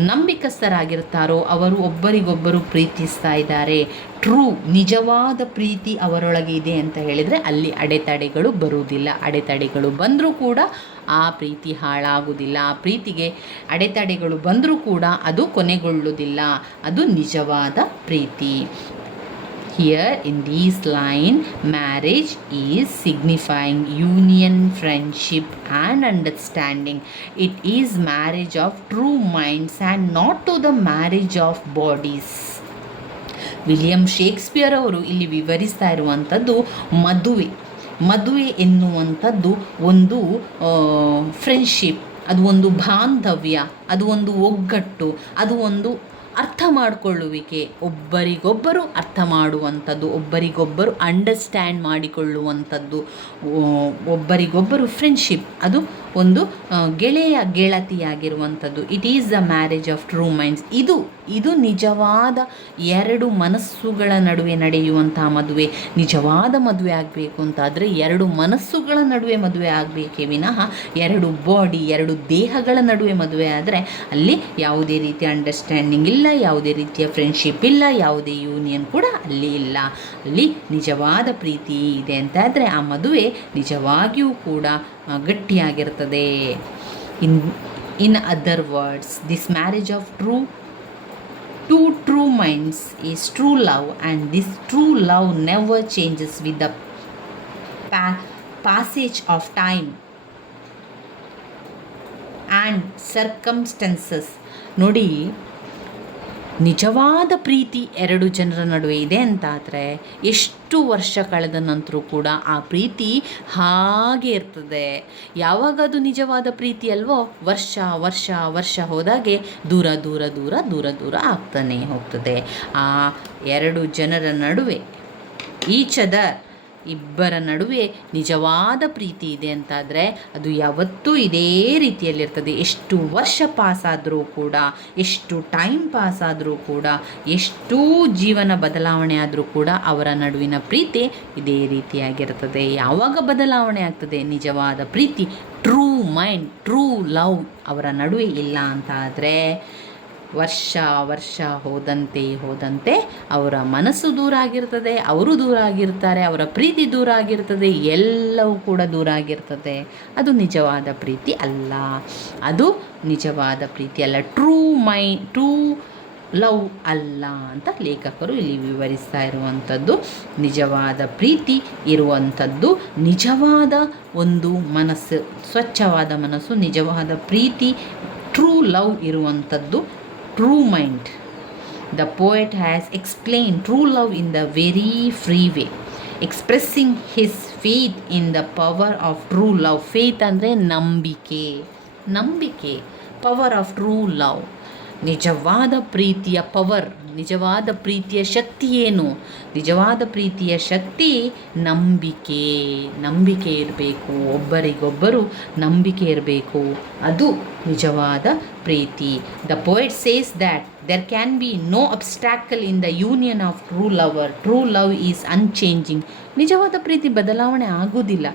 ನಂಬಿಕಸ್ಥರಾಗಿರ್ತಾರೋ ಅವರು ಒಬ್ಬರಿಗೊಬ್ಬರು ಪ್ರೀತಿಸ್ತಾ ಇದ್ದಾರೆ. ಟ್ರೂ, ನಿಜವಾದ ಪ್ರೀತಿ ಅವರೊಳಗೆ ಇದೆ ಅಂತ ಹೇಳಿದರೆ ಅಲ್ಲಿ ಅಡೆತಡೆಗಳು ಬರುವುದಿಲ್ಲ. ಅಡೆತಡೆಗಳು ಬಂದರೂ ಕೂಡ ಆ ಪ್ರೀತಿ ಹಾಳಾಗುವುದಿಲ್ಲ. ಆ ಪ್ರೀತಿಗೆ ಅಡೆತಡೆಗಳು ಬಂದರೂ ಕೂಡ ಅದು ಕೊನೆಗೊಳ್ಳುವುದಿಲ್ಲ. ಅದು ನಿಜವಾದ ಪ್ರೀತಿ. Here in this line, marriage is signifying union, friendship and understanding. It is marriage of true minds and not to the marriage of bodies. William Shakespeare ಅವರು ಇಲ್ಲಿ ವಿವರಿಸ್ತಾ ಇರುವಂಥದ್ದು ಮದುವೆ ಎನ್ನುವಂಥದ್ದು ಒಂದು ಫ್ರೆಂಡ್ಶಿಪ್, ಅದು ಒಂದು ಬಾಂಧವ್ಯ, ಅದು ಒಂದು ಒಗ್ಗಟ್ಟು, ಅದು ಒಂದು ಅರ್ಥ ಮಾಡಿಕೊಳ್ಳುವಿಕೆ, ಒಬ್ಬರಿಗೊಬ್ಬರು ಅರ್ಥ ಮಾಡುವಂಥದ್ದು, ಒಬ್ಬರಿಗೊಬ್ಬರು ಅಂಡರ್ಸ್ಟ್ಯಾಂಡ್ ಮಾಡಿಕೊಳ್ಳುವಂಥದ್ದು, ಒಬ್ಬರಿಗೊಬ್ಬರು ಫ್ರೆಂಡ್ಶಿಪ್, ಅದು ಒಂದು ಗೆಳತಿಯಾಗಿರುವಂಥದ್ದು. It is the marriage of true minds. ಇದು ನಿಜವಾದ ಎರಡು ಮನಸ್ಸುಗಳ ನಡುವೆ ನಡೆಯುವಂತಹ ಮದುವೆ. ನಿಜವಾದ ಮದುವೆ ಆಗಬೇಕು ಅಂತಾದರೆ ಎರಡು ಮನಸ್ಸುಗಳ ನಡುವೆ ಮದುವೆ ಆಗಬೇಕೇ ವಿನಃ ಎರಡು ಬಾಡಿ, ಎರಡು ದೇಹಗಳ ನಡುವೆ ಮದುವೆ ಆದರೆ ಅಲ್ಲಿ ಯಾವುದೇ ರೀತಿಯ ಅಂಡರ್ಸ್ಟ್ಯಾಂಡಿಂಗ್ ಇಲ್ಲ, ಯಾವುದೇ ರೀತಿಯ ಫ್ರೆಂಡ್ಶಿಪ್ ಇಲ್ಲ, ಯಾವುದೇ ಯೂನಿಯನ್ ಕೂಡ ಅಲ್ಲಿ ಇಲ್ಲ. ಅಲ್ಲಿ ನಿಜವಾದ ಪ್ರೀತಿ ಇದೆ ಅಂತಾದರೆ ಆ ಮದುವೆ ನಿಜವಾಗಿಯೂ ಕೂಡ ಗಟ್ಟಿಯಾಗಿರ್ತದೆ. In other words, this marriage of two true minds is true love, and this true love never changes with the passage of time and circumstances. ನೋಡಿ, ನಿಜವಾದ ಪ್ರೀತಿ ಎರಡು ಜನರ ನಡುವೆ ಇದೆ ಅಂತಾದರೆ ಎಷ್ಟು ವರ್ಷ ಕಳೆದ ನಂತರ ಕೂಡ ಆ ಪ್ರೀತಿ ಹಾಗೆ ಇರ್ತದೆ. ಯಾವಾಗ ಅದು ನಿಜವಾದ ಪ್ರೀತಿ ಅಲ್ವೋ, ವರ್ಷ ವರ್ಷ ವರ್ಷ ಹೋದಾಗೆ ದೂರ ದೂರ ದೂರ ದೂರ ದೂರ ಆಗ್ತಾನೆ ಹೋಗ್ತದೆ. ಆ ಎರಡು ಜನರ ನಡುವೆ ಈಚ್ ಅದರ್ ಇಬ್ಬರ ನಡುವೆ ನಿಜವಾದ ಪ್ರೀತಿ ಇದೆ ಅಂತಾದರೆ ಅದು ಯಾವತ್ತೂ ಇದೇ ರೀತಿಯಲ್ಲಿರ್ತದೆ. ಎಷ್ಟು ವರ್ಷ ಪಾಸಾದರೂ ಕೂಡ, ಎಷ್ಟು ಟೈಮ್ ಪಾಸಾದರೂ ಕೂಡ, ಎಷ್ಟೂ ಜೀವನ ಬದಲಾವಣೆ ಆದರೂ ಕೂಡ ಅವರ ನಡುವಿನ ಪ್ರೀತಿ ಇದೇ ರೀತಿಯಾಗಿರ್ತದೆ. ಯಾವಾಗ ಬದಲಾವಣೆ ಆಗ್ತದೆ? ನಿಜವಾದ ಪ್ರೀತಿ, ಟ್ರೂ ಮೈಂಡ್, ಟ್ರೂ ಲವ್ ಅವರ ನಡುವೆ ಇಲ್ಲ ಅಂತ ಆದರೆ ವರ್ಷ ಹೋದಂತೆ ಅವರ ಮನಸ್ಸು ದೂರ ಆಗಿರ್ತದೆ, ಅವರು ದೂರ ಆಗಿರ್ತಾರೆ, ಅವರ ಪ್ರೀತಿ ದೂರ ಆಗಿರ್ತದೆ, ಎಲ್ಲವೂ ಕೂಡ ದೂರ ಆಗಿರ್ತದೆ. ಅದು ನಿಜವಾದ ಪ್ರೀತಿ ಅಲ್ಲ. ಅದು ನಿಜವಾದ ಪ್ರೀತಿ ಅಲ್ಲ. ಟ್ರೂ ಲವ್ ಅಲ್ಲ ಅಂತ ಲೇಖಕರು ಇಲ್ಲಿ ವಿವರಿಸ್ತಾ ಇರುವಂಥದ್ದು. ನಿಜವಾದ ಪ್ರೀತಿ ಇರುವಂಥದ್ದು ನಿಜವಾದ ಒಂದು ಮನಸ್ಸು, ಸ್ವಚ್ಛವಾದ ಮನಸ್ಸು, ನಿಜವಾದ ಪ್ರೀತಿ, ಟ್ರೂ ಲವ್ ಇರುವಂಥದ್ದು, true mind. The poet has explained true love in the very free way, expressing his faith in the power of true love. Faith ಅಂದರೆ ನಂಬಿಕೆ, power of true love. ನಿಜವಾದ ಪ್ರೀತಿಯ ಪವರ್, ನಿಜವಾದ ಪ್ರೀತಿಯ ಶಕ್ತಿ ಏನು? ನಿಜವಾದ ಪ್ರೀತಿಯ ಶಕ್ತಿ ನಂಬಿಕೆ ಇರಬೇಕು. ಒಬ್ಬರಿಗೊಬ್ಬರು ನಂಬಿಕೆ ಇರಬೇಕು. ಅದು ನಿಜವಾದ ಪ್ರೀತಿ. The poet says that there can be no obstacle in the union of true lover. True love is unchanging. ನಿಜವಾದ ಪ್ರೀತಿ ಬದಲಾವಣೆ ಆಗೋದಿಲ್ಲ.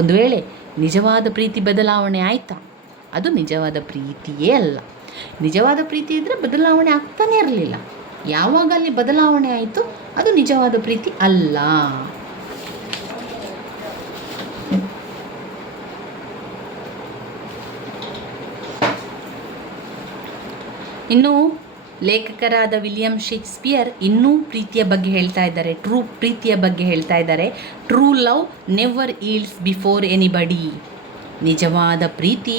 ಒಂದು ವೇಳೆ ನಿಜವಾದ ಪ್ರೀತಿ ಬದಲಾವಣೆ ಆಯಿತಾ, ಅದು ನಿಜವಾದ ಪ್ರೀತಿಯೇ ಅಲ್ಲ. ನಿಜವಾದ ಪ್ರೀತಿ ಇದ್ದರೆ ಬದಲಾವಣೆ ಆಗ್ತಾನೇ ಇರಲಿಲ್ಲ. ಯಾವಾಗ ಅಲ್ಲಿ ಬದಲಾವಣೆ ಆಯಿತು, ಅದು ನಿಜವಾದ ಪ್ರೀತಿ ಅಲ್ಲ. ಇನ್ನು ಲೇಖಕರಾದ ವಿಲಿಯಂ ಶೇಕ್ಸ್ಪಿಯರ್ ಇನ್ನೂ ಪ್ರೀತಿಯ ಬಗ್ಗೆ ಹೇಳ್ತಾ ಇದ್ದಾರೆ, ಪ್ರೀತಿಯ ಬಗ್ಗೆ ಹೇಳ್ತಾ ಇದ್ದಾರೆ. True love never yields before anybody. ನಿಜವಾದ ಪ್ರೀತಿ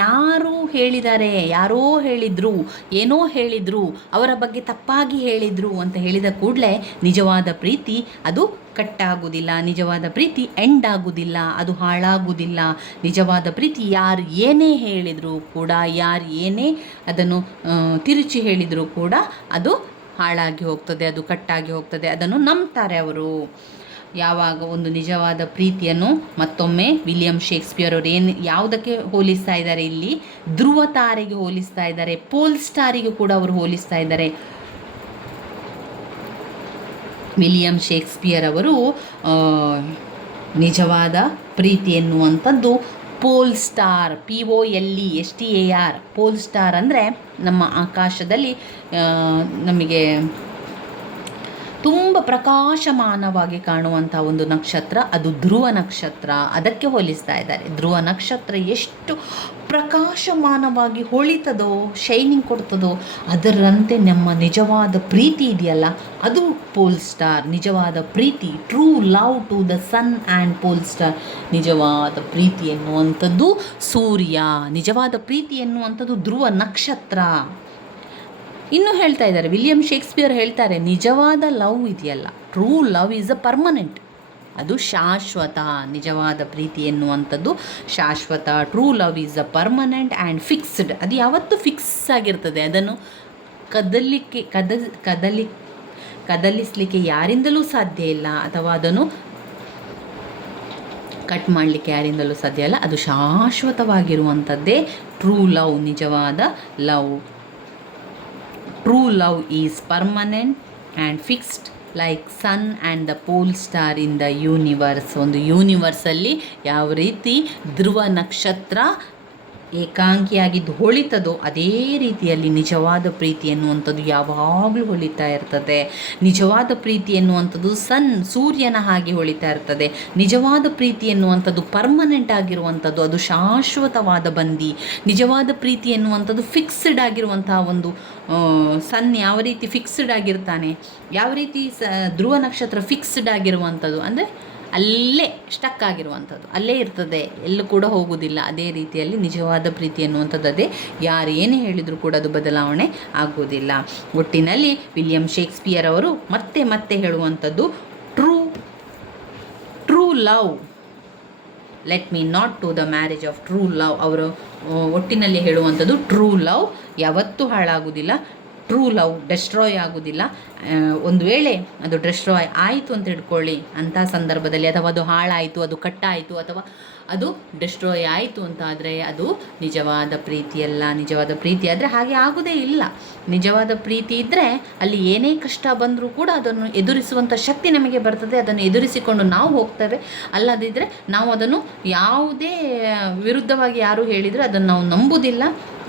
ಯಾರೋ ಹೇಳಿದರು, ಏನೋ ಹೇಳಿದರು, ಅವರ ಬಗ್ಗೆ ತಪ್ಪಾಗಿ ಹೇಳಿದರು ಅಂತ ಹೇಳಿದ ಕೂಡಲೇ ನಿಜವಾದ ಪ್ರೀತಿ ಅದು ಕಟ್ಟಾಗುವುದಿಲ್ಲ. ನಿಜವಾದ ಪ್ರೀತಿ ಎಂಡ್ ಆಗುವುದಿಲ್ಲ, ಅದು ಹಾಳಾಗುವುದಿಲ್ಲ. ನಿಜವಾದ ಪ್ರೀತಿ ಯಾರು ಏನೇ ಹೇಳಿದರೂ ಕೂಡ, ಯಾರು ಏನೇ ಅದನ್ನು ತಿರುಚಿ ಹೇಳಿದರೂ ಕೂಡ ಅದು ಹಾಳಾಗಿ ಹೋಗ್ತದೆ, ಅದು ಕಟ್ಟಾಗಿ ಹೋಗ್ತದೆ. ಅದನ್ನು ನಂಬ್ತಾರೆ ಅವರು. ಯಾವಾಗ ಒಂದು ನಿಜವಾದ ಪ್ರೀತಿಯನ್ನು ಮತ್ತೊಮ್ಮೆ ವಿಲಿಯಂ ಶೇಕ್ಸ್ಪಿಯರ್ ಅವರು ಯಾವುದಕ್ಕೆ ಹೋಲಿಸ್ತಾ ಇದ್ದಾರೆ? ಇಲ್ಲಿ ಧ್ರುವ ತಾರೆಗೆ ಹೋಲಿಸ್ತಾ ಇದ್ದಾರೆ, ಪೋಲ್ ಸ್ಟಾರಿಗೆ ಕೂಡ ಅವರು ಹೋಲಿಸ್ತಾ ಇದ್ದಾರೆ. ವಿಲಿಯಂ ಶೇಕ್ಸ್ಪಿಯರ್ ಅವರು ನಿಜವಾದ ಪ್ರೀತಿ ಎನ್ನುವಂಥದ್ದು pole star, POLESTAR, pole star ಅಂದರೆ ನಮ್ಮ ಆಕಾಶದಲ್ಲಿ ನಮಗೆ ತುಂಬ ಪ್ರಕಾಶಮಾನವಾಗಿ ಕಾಣುವಂಥ ಒಂದು ನಕ್ಷತ್ರ, ಅದು ಧ್ರುವ ನಕ್ಷತ್ರ. ಅದಕ್ಕೆ ಹೋಲಿಸ್ತಾ ಇದ್ದಾರೆ. ಧ್ರುವ ನಕ್ಷತ್ರ ಎಷ್ಟು ಪ್ರಕಾಶಮಾನವಾಗಿ ಹೊಳಿತದೋ, ಶೈನಿಂಗ್ ಕೊಡ್ತದೋ, ಅದರಂತೆ ನಮ್ಮ ನಿಜವಾದ ಪ್ರೀತಿ ಇದೆಯಲ್ಲ, ಅದು ಪೋಲ್ ಸ್ಟಾರ್. ನಿಜವಾದ ಪ್ರೀತಿ, true love to the sun and pole star. ನಿಜವಾದ ಪ್ರೀತಿ ಎನ್ನುವಂಥದ್ದು ಸೂರ್ಯ, ನಿಜವಾದ ಪ್ರೀತಿ ಎನ್ನುವಂಥದ್ದು ಧ್ರುವ ನಕ್ಷತ್ರ. ಇನ್ನೂ ಹೇಳ್ತಾ ಇದ್ದಾರೆ, ವಿಲಿಯಂ ಶೇಕ್ಸ್ಪಿಯರ್ ಹೇಳ್ತಾರೆ, ನಿಜವಾದ ಲವ್ ಇದೆಯಲ್ಲ, true love is a permanent, ಅದು ಶಾಶ್ವತ. ನಿಜವಾದ ಪ್ರೀತಿ ಎನ್ನುವಂಥದ್ದು ಶಾಶ್ವತ. True love is a permanent and fixed. ಅದು ಯಾವತ್ತೂ ಫಿಕ್ಸ್ ಆಗಿರ್ತದೆ. ಅದನ್ನು ಕದಲಿಸಲಿಕ್ಕೆ ಯಾರಿಂದಲೂ ಸಾಧ್ಯ ಇಲ್ಲ, ಅಥವಾ ಅದನ್ನು ಕಟ್ ಮಾಡಲಿಕ್ಕೆ ಯಾರಿಂದಲೂ ಸಾಧ್ಯ ಇಲ್ಲ. ಅದು ಶಾಶ್ವತವಾಗಿರುವಂಥದ್ದೇ ಟ್ರೂ ಲವ್, ನಿಜವಾದ love. True love is permanent and fixed like sun and the pole star in the universe. ಒಂದು ಯೂನಿವರ್ಸಲ್ಲಿ ಯಾವ ರೀತಿ ಧ್ರುವ ನಕ್ಷತ್ರ ಏಕಾಂಗಿಯಾಗಿದ್ದು ಹೊಳಿತದೋ ಅದೇ ರೀತಿಯಲ್ಲಿ ನಿಜವಾದ ಪ್ರೀತಿ ಎನ್ನುವಂಥದ್ದು ಯಾವಾಗಲೂ ಹೊಳಿತಾ ಇರ್ತದೆ. ನಿಜವಾದ ಪ್ರೀತಿ ಎನ್ನುವಂಥದ್ದು ಸೂರ್ಯನ ಹಾಗೆ ಹೊಳಿತಾ ಇರ್ತದೆ. ನಿಜವಾದ ಪ್ರೀತಿ ಎನ್ನುವಂಥದ್ದು ಪರ್ಮನೆಂಟ್ ಆಗಿರುವಂಥದ್ದು, ಅದು ಶಾಶ್ವತವಾದ ಬಂದಿ. ನಿಜವಾದ ಪ್ರೀತಿ ಎನ್ನುವಂಥದ್ದು ಫಿಕ್ಸ್ಡ್ ಆಗಿರುವಂತಹ ಒಂದು ಯಾವ ರೀತಿ ಫಿಕ್ಸ್ಡ್ ಆಗಿರ್ತಾನೆ, ಯಾವ ರೀತಿ ಧ್ರುವ ನಕ್ಷತ್ರ ಫಿಕ್ಸ್ಡ್ ಆಗಿರುವಂಥದ್ದು ಅಂದರೆ ಅಲ್ಲೇ ಸ್ಟಕ್ ಆಗಿರುವಂಥದ್ದು, ಅಲ್ಲೇ ಇರ್ತದೆ, ಎಲ್ಲೂ ಕೂಡ ಹೋಗುವುದಿಲ್ಲ. ಅದೇ ರೀತಿಯಲ್ಲಿ ನಿಜವಾದ ಪ್ರೀತಿ ಎನ್ನುವಂಥದ್ದು ಅದೇ. ಯಾರು ಏನೇ ಹೇಳಿದರೂ ಕೂಡ ಅದು ಬದಲಾವಣೆ ಆಗುವುದಿಲ್ಲ. ಒಟ್ಟಿನಲ್ಲಿ ವಿಲಿಯಂ ಶೇಕ್ಸ್ಪಿಯರ್ ಅವರು ಮತ್ತೆ ಹೇಳುವಂಥದ್ದು true love let me not to the marriage of true love. ಅವರು ಒಟ್ಟಿನಲ್ಲಿ ಹೇಳುವಂಥದ್ದು ಟ್ರೂ ಲವ್ ಯಾವತ್ತೂ ಹಾಳಾಗುವುದಿಲ್ಲ. ಟ್ರೂ ಲವ್ ಡೆಸ್ಟ್ರಾಯ್ ಆಗೋದಿಲ್ಲ. ಒಂದು ವೇಳೆ ಅದು ಡೆಸ್ಟ್ರಾಯ್ ಆಯಿತು ಅಂತ ಇಟ್ಕೊಳ್ಳಿ, ಅಂಥ ಸಂದರ್ಭದಲ್ಲಿ ಅಥವಾ ಅದು ಹಾಳಾಯಿತು, ಅದು ಕಟ್ಟಾಯಿತು, ಅಥವಾ ಅದು ಡೆಸ್ಟ್ರಾಯ್ ಆಯಿತು ಅಂತ ಆದರೆ ಅದು ನಿಜವಾದ ಪ್ರೀತಿಯಲ್ಲ. ನಿಜವಾದ ಪ್ರೀತಿ ಆದರೆ ಹಾಗೆ ಆಗೋದೇ ಇಲ್ಲ. ನಿಜವಾದ ಪ್ರೀತಿ ಇದ್ದರೆ ಅಲ್ಲಿ ಏನೇ ಕಷ್ಟ ಬಂದರೂ ಕೂಡ ಅದನ್ನು ಎದುರಿಸುವಂಥ ಶಕ್ತಿ ನಮಗೆ ಬರ್ತದೆ. ಅದನ್ನು ಎದುರಿಸಿಕೊಂಡು ನಾವು ಹೋಗ್ತೇವೆ. ಅಲ್ಲದಿದ್ದರೆ ನಾವು ಅದನ್ನು ಯಾವುದೇ ವಿರುದ್ಧವಾಗಿ ಯಾರು ಹೇಳಿದರೂ ಅದನ್ನು ನಾವು ನಂಬುವುದಿಲ್ಲ.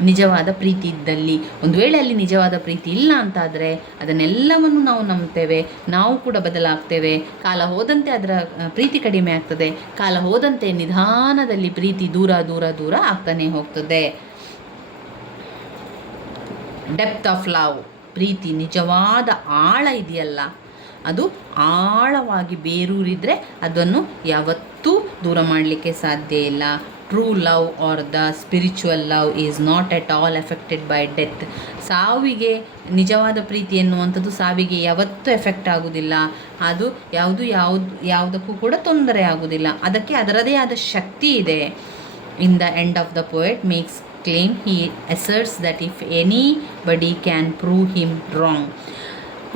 ನಿಜವಾದ ಪ್ರೀತಿ ಇದ್ದಲ್ಲಿ, ಒಂದು ವೇಳೆ ಅಲ್ಲಿ ನಿಜವಾದ ಪ್ರೀತಿ ಇಲ್ಲ ಅಂತಾದರೆ ಅದನ್ನೆಲ್ಲವನ್ನು ನಾವು ನಂಬ್ತೇವೆ, ನಾವು ಕೂಡ ಬದಲಾಗ್ತೇವೆ. ಕಾಲ ಹೋದಂತೆ ಅದರ ಪ್ರೀತಿ ಕಡಿಮೆ ಆಗ್ತದೆ. ಕಾಲ ಹೋದಂತೆ ನಿಧಾನದಲ್ಲಿ ಪ್ರೀತಿ ದೂರ ದೂರ ದೂರ ಆಗ್ತಾನೆ ಹೋಗ್ತದೆ. ಡೆಪ್ತ್ ಆಫ್ ಲವ್, ಪ್ರೀತಿ ನಿಜವಾದ ಆಳ ಇದೆಯಲ್ಲ, ಅದು ಆಳವಾಗಿ ಬೇರೂರಿದರೆ ಅದನ್ನು ಯಾವತ್ತೂ ದೂರ ಮಾಡಲಿಕ್ಕೆ ಸಾಧ್ಯ ಇಲ್ಲ. True love are the spiritual love is not at all affected by death. ಸಾವಿಗೆ, ನಿಜವಾದ ಪ್ರೀತಿ ಎನ್ನುವಂಥದ್ದು ಸಾವಿಗೆ ಯಾವತ್ತೂ ಎಫೆಕ್ಟ್ ಆಗೋದಿಲ್ಲ. ಅದು ಯಾವುದಕ್ಕೂ ಕೂಡ ತೊಂದರೆ ಆಗೋದಿಲ್ಲ. ಅದಕ್ಕೆ ಅದರದೇ ಆದ ಶಕ್ತಿ ಇದೆ. In the end of the poet makes claim, he asserts that if anybody can prove him wrong.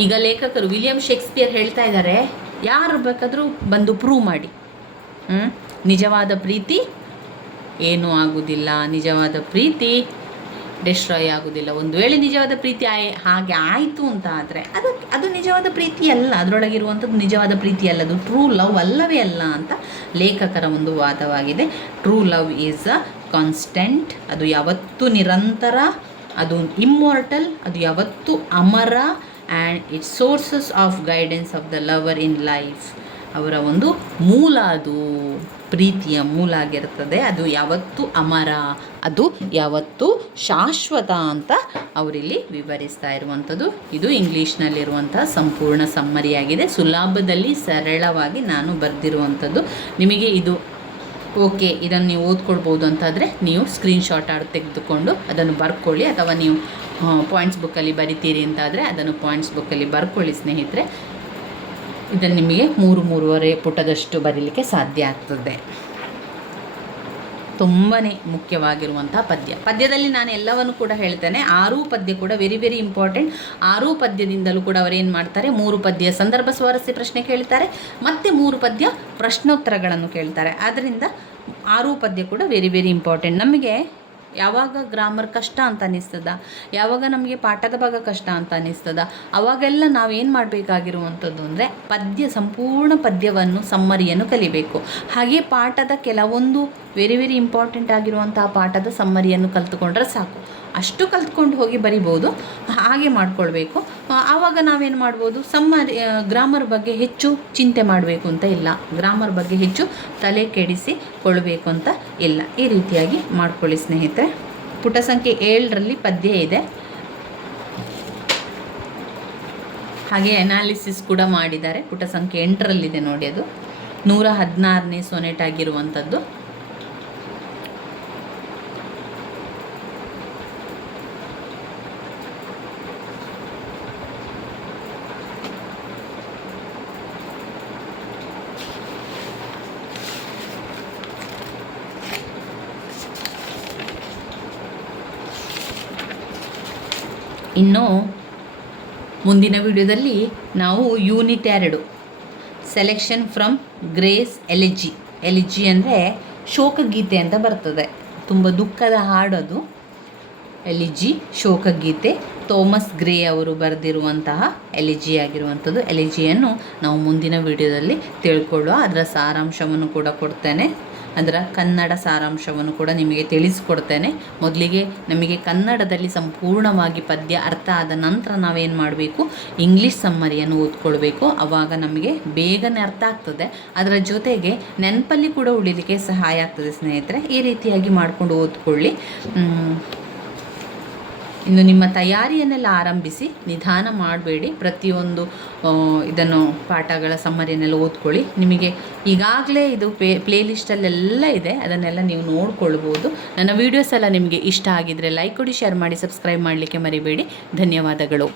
ಈಗ ಲೇಖಕರು ವಿಲಿಯಂ ಶೇಕ್ಸ್ಪಿಯರ್ ಹೇಳ್ತಾ ಇದ್ದಾರೆ, ಯಾರು ಬೇಕಾದರೂ ಬಂದು ಪ್ರೂವ್ ಮಾಡಿ, ನಿಜವಾದ ಪ್ರೀತಿ ಏನೂ ಆಗೋದಿಲ್ಲ, ನಿಜವಾದ ಪ್ರೀತಿ ಡೆಸ್ಟ್ರಾಯ್ ಆಗೋದಿಲ್ಲ. ಒಂದು ವೇಳೆ ನಿಜವಾದ ಪ್ರೀತಿ ಹಾಗೆ ಆಯಿತು ಅಂತ ಆದರೆ ಅದು ನಿಜವಾದ ಪ್ರೀತಿ ಅಲ್ಲ, ಅದರೊಳಗಿರುವಂಥದ್ದು ನಿಜವಾದ ಪ್ರೀತಿ ಅಲ್ಲ, ಅದು ಟ್ರೂ ಲವ್ ಅಲ್ಲವೇ ಅಲ್ಲ ಅಂತ ಲೇಖಕರ ಒಂದು ವಾದವಾಗಿದೆ. True love is a constant, ಅದು ಯಾವತ್ತೂ ನಿರಂತರ, ಅದು ಇಮ್ಮಾರ್ಟಲ್, ಅದು ಯಾವತ್ತೂ ಅಮರ. And its sources of guidance of the lover in life. ಅವರ ಒಂದು ಮೂಲ, ಅದು ಪ್ರೀತಿಯ ಮೂಲ ಆಗಿರ್ತದೆ. ಅದು ಯಾವತ್ತೂ ಅಮರ, ಅದು ಯಾವತ್ತೂ ಶಾಶ್ವತ ಅಂತ ಅವರಿಲ್ಲಿ ವಿವರಿಸ್ತಾ ಇರುವಂಥದ್ದು. ಇದು ಇಂಗ್ಲೀಷ್ನಲ್ಲಿರುವಂಥ ಸಂಪೂರ್ಣ ಸಮ್ಮರಿಯಾಗಿದೆ. ಸುಲಭದಲ್ಲಿ ಸರಳವಾಗಿ ನಾನು ಬರೆದಿರುವಂಥದ್ದು. ನಿಮಗೆ ಇದು ಓಕೆ, ಇದನ್ನು ನೀವು ಓದ್ಕೊಳ್ಬೋದು ಅಂತಾದರೆ ನೀವು ಸ್ಕ್ರೀನ್ಶಾಟ್ ತೆಗೆದುಕೊಂಡು ಅದನ್ನು ಬರ್ಕೊಳ್ಳಿ, ಅಥವಾ ನೀವು ಪಾಯಿಂಟ್ಸ್ ಬುಕ್ಕಲ್ಲಿ ಬರಿತೀರಿ ಅಂತಾದರೆ ಅದನ್ನು ಪಾಯಿಂಟ್ಸ್ ಬುಕ್ಕಲ್ಲಿ ಬರ್ಕೊಳ್ಳಿ ಸ್ನೇಹಿತರೆ. ಇದನ್ನು ನಿಮಗೆ 3-3.5 ಪುಟದಷ್ಟು ಬರೀಲಿಕ್ಕೆ ಸಾಧ್ಯ ಆಗ್ತದೆ. ತುಂಬಾ ಮುಖ್ಯವಾಗಿರುವಂಥ ಪದ್ಯದಲ್ಲಿ ನಾನು ಎಲ್ಲವನ್ನು ಕೂಡ ಹೇಳ್ತೇನೆ. 6 ಪದ್ಯ ಕೂಡ ವೆರಿ ವೆರಿ ಇಂಪಾರ್ಟೆಂಟ್. 6 ಪದ್ಯದಿಂದಲೂ ಕೂಡ ಅವರೇನು ಮಾಡ್ತಾರೆ, 3 ಪದ್ಯ ಸಂದರ್ಭ ಸ್ವಾರಸ್ಯ ಪ್ರಶ್ನೆ ಕೇಳ್ತಾರೆ, ಮತ್ತು 3 ಪದ್ಯ ಪ್ರಶ್ನೋತ್ತರಗಳನ್ನು ಕೇಳ್ತಾರೆ. ಆದ್ದರಿಂದ 6 ಪದ್ಯ ಕೂಡ ವೆರಿ ವೆರಿ ಇಂಪಾರ್ಟೆಂಟ್. ನಮಗೆ ಯಾವಾಗ ಗ್ರಾಮರ್ ಕಷ್ಟ ಅಂತ ಅನ್ನಿಸ್ತದ, ಯಾವಾಗ ನಮಗೆ ಪಾಠದ ಭಾಗ ಕಷ್ಟ ಅಂತ ಅನ್ನಿಸ್ತದ, ಅವಾಗೆಲ್ಲ ನಾವೇನು ಮಾಡಬೇಕಾಗಿರುವಂಥದ್ದು ಅಂದರೆ ಸಂಪೂರ್ಣ ಪದ್ಯವನ್ನು ಸಮ್ಮರಿಯನ್ನು ಕಲಿಬೇಕು. ಹಾಗೆ ಪಾಠದ ಕೆಲವೊಂದು ವೆರಿ ವೆರಿ ಇಂಪಾರ್ಟೆಂಟ್ ಆಗಿರುವಂಥ ಪಾಠದ ಸಮ್ಮರಿಯನ್ನು ಕಲ್ತ್ಕೊಂಡ್ರೆ ಸಾಕು. ಅಷ್ಟು ಕಲ್ತ್ಕೊಂಡು ಹೋಗಿ ಬರಿಬೋದು, ಹಾಗೆ ಮಾಡ್ಕೊಳ್ಬೇಕು. ಆವಾಗ ನಾವೇನು ಮಾಡ್ಬೋದು, ಗ್ರಾಮರ್ ಬಗ್ಗೆ ಹೆಚ್ಚು ಚಿಂತೆ ಮಾಡಬೇಕು ಅಂತ ಇಲ್ಲ, ಗ್ರಾಮರ್ ಬಗ್ಗೆ ಹೆಚ್ಚು ತಲೆ ಕೆಡಿಸಿಕೊಳ್ಬೇಕು ಅಂತ ಇಲ್ಲ. ಈ ರೀತಿಯಾಗಿ ಮಾಡ್ಕೊಳ್ಳಿ ಸ್ನೇಹಿತರೆ. ಪುಟ ಸಂಖ್ಯೆ 7ರಲ್ಲಿ ಪದ್ಯ ಇದೆ, ಹಾಗೆ ಅನಾಲಿಸಿಸ್ ಕೂಡ ಮಾಡಿದ್ದಾರೆ. ಪುಟ ಸಂಖ್ಯೆ 8ರಲ್ಲಿದೆ ನೋಡಿ, ಅದು 116ನೇ ಸೊನೆಟ್ ಆಗಿರುವಂಥದ್ದು. ಇನ್ನು ಮುಂದಿನ ವಿಡಿಯೋದಲ್ಲಿ ನಾವು ಯೂನಿಟ್ 2 ಸೆಲೆಕ್ಷನ್ ಫ್ರಮ್ ಗ್ರೇಸ್ ಎಲಿಜಿ ಅಂದರೆ ಶೋಕಗೀತೆ ಅಂತ ಬರ್ತದೆ. ತುಂಬ ದುಃಖದ ಹಾಡೋದು ಎಲಿಜಿ, ಶೋಕಗೀತೆ. ಥಾಮಸ್ ಗ್ರೇ ಅವರು ಬರೆದಿರುವಂತಹ ಎಲಿಜಿ ಆಗಿರುವಂಥದ್ದು. ಎಲಿಜಿಯನ್ನು ನಾವು ಮುಂದಿನ ವಿಡಿಯೋದಲ್ಲಿ ತಿಳ್ಕೊಳ್ಳುವ. ಅದರ ಸಾರಾಂಶವನ್ನು ಕೂಡ ಕೊಡ್ತೇನೆ, ಅದರ ಕನ್ನಡ ಸಾರಾಂಶವನ್ನು ಕೂಡ ನಿಮಗೆ ತಿಳಿಸ್ಕೊಡ್ತೇನೆ. ಮೊದಲಿಗೆ ನಮಗೆ ಕನ್ನಡದಲ್ಲಿ ಸಂಪೂರ್ಣವಾಗಿ ಪದ್ಯ ಅರ್ಥ ಆದ ನಂತರ ನಾವೇನು ಮಾಡಬೇಕು, ಇಂಗ್ಲೀಷ್ ಸಮ್ಮರಿಯನ್ನು ಓದ್ಕೊಳ್ಬೇಕು. ಆವಾಗ ನಮಗೆ ಬೇಗನೆ ಅರ್ಥ ಆಗ್ತದೆ. ಅದರ ಜೊತೆಗೆ ನೆನಪಲ್ಲಿ ಕೂಡ ಉಳಿಲಿಕ್ಕೆ ಸಹಾಯ ಆಗ್ತದೆ ಸ್ನೇಹಿತರೆ. ಈ ರೀತಿಯಾಗಿ ಮಾಡಿಕೊಂಡು ಓದ್ಕೊಳ್ಳಿ. ಇನ್ನು ನಿಮ್ಮ ತಯಾರಿಯನ್ನೆಲ್ಲ ಆರಂಭಿಸಿ, ನಿಧಾನ ಮಾಡಬೇಡಿ. ಪ್ರತಿಯೊಂದು ಇದನ್ನು ಪಾಠಗಳ ಸಮ್ಮರಿಯನ್ನೆಲ್ಲ ಓದ್ಕೊಳ್ಳಿ. ನಿಮಗೆ ಈಗಾಗಲೇ ಇದು ಪ್ಲೇಲಿಸ್ಟಲ್ಲೆಲ್ಲ ಇದೆ, ಅದನ್ನೆಲ್ಲ ನೀವು ನೋಡ್ಕೊಳ್ಬೋದು. ನನ್ನ ವೀಡಿಯೋಸ್ ಎಲ್ಲ ನಿಮಗೆ ಇಷ್ಟ ಆಗಿದ್ದರೆ ಲೈಕ್ ಕೊಡಿ, ಶೇರ್ ಮಾಡಿ, ಸಬ್ಸ್ಕ್ರೈಬ್ ಮಾಡಲಿಕ್ಕೆ ಮರಿಬೇಡಿ. ಧನ್ಯವಾದಗಳು.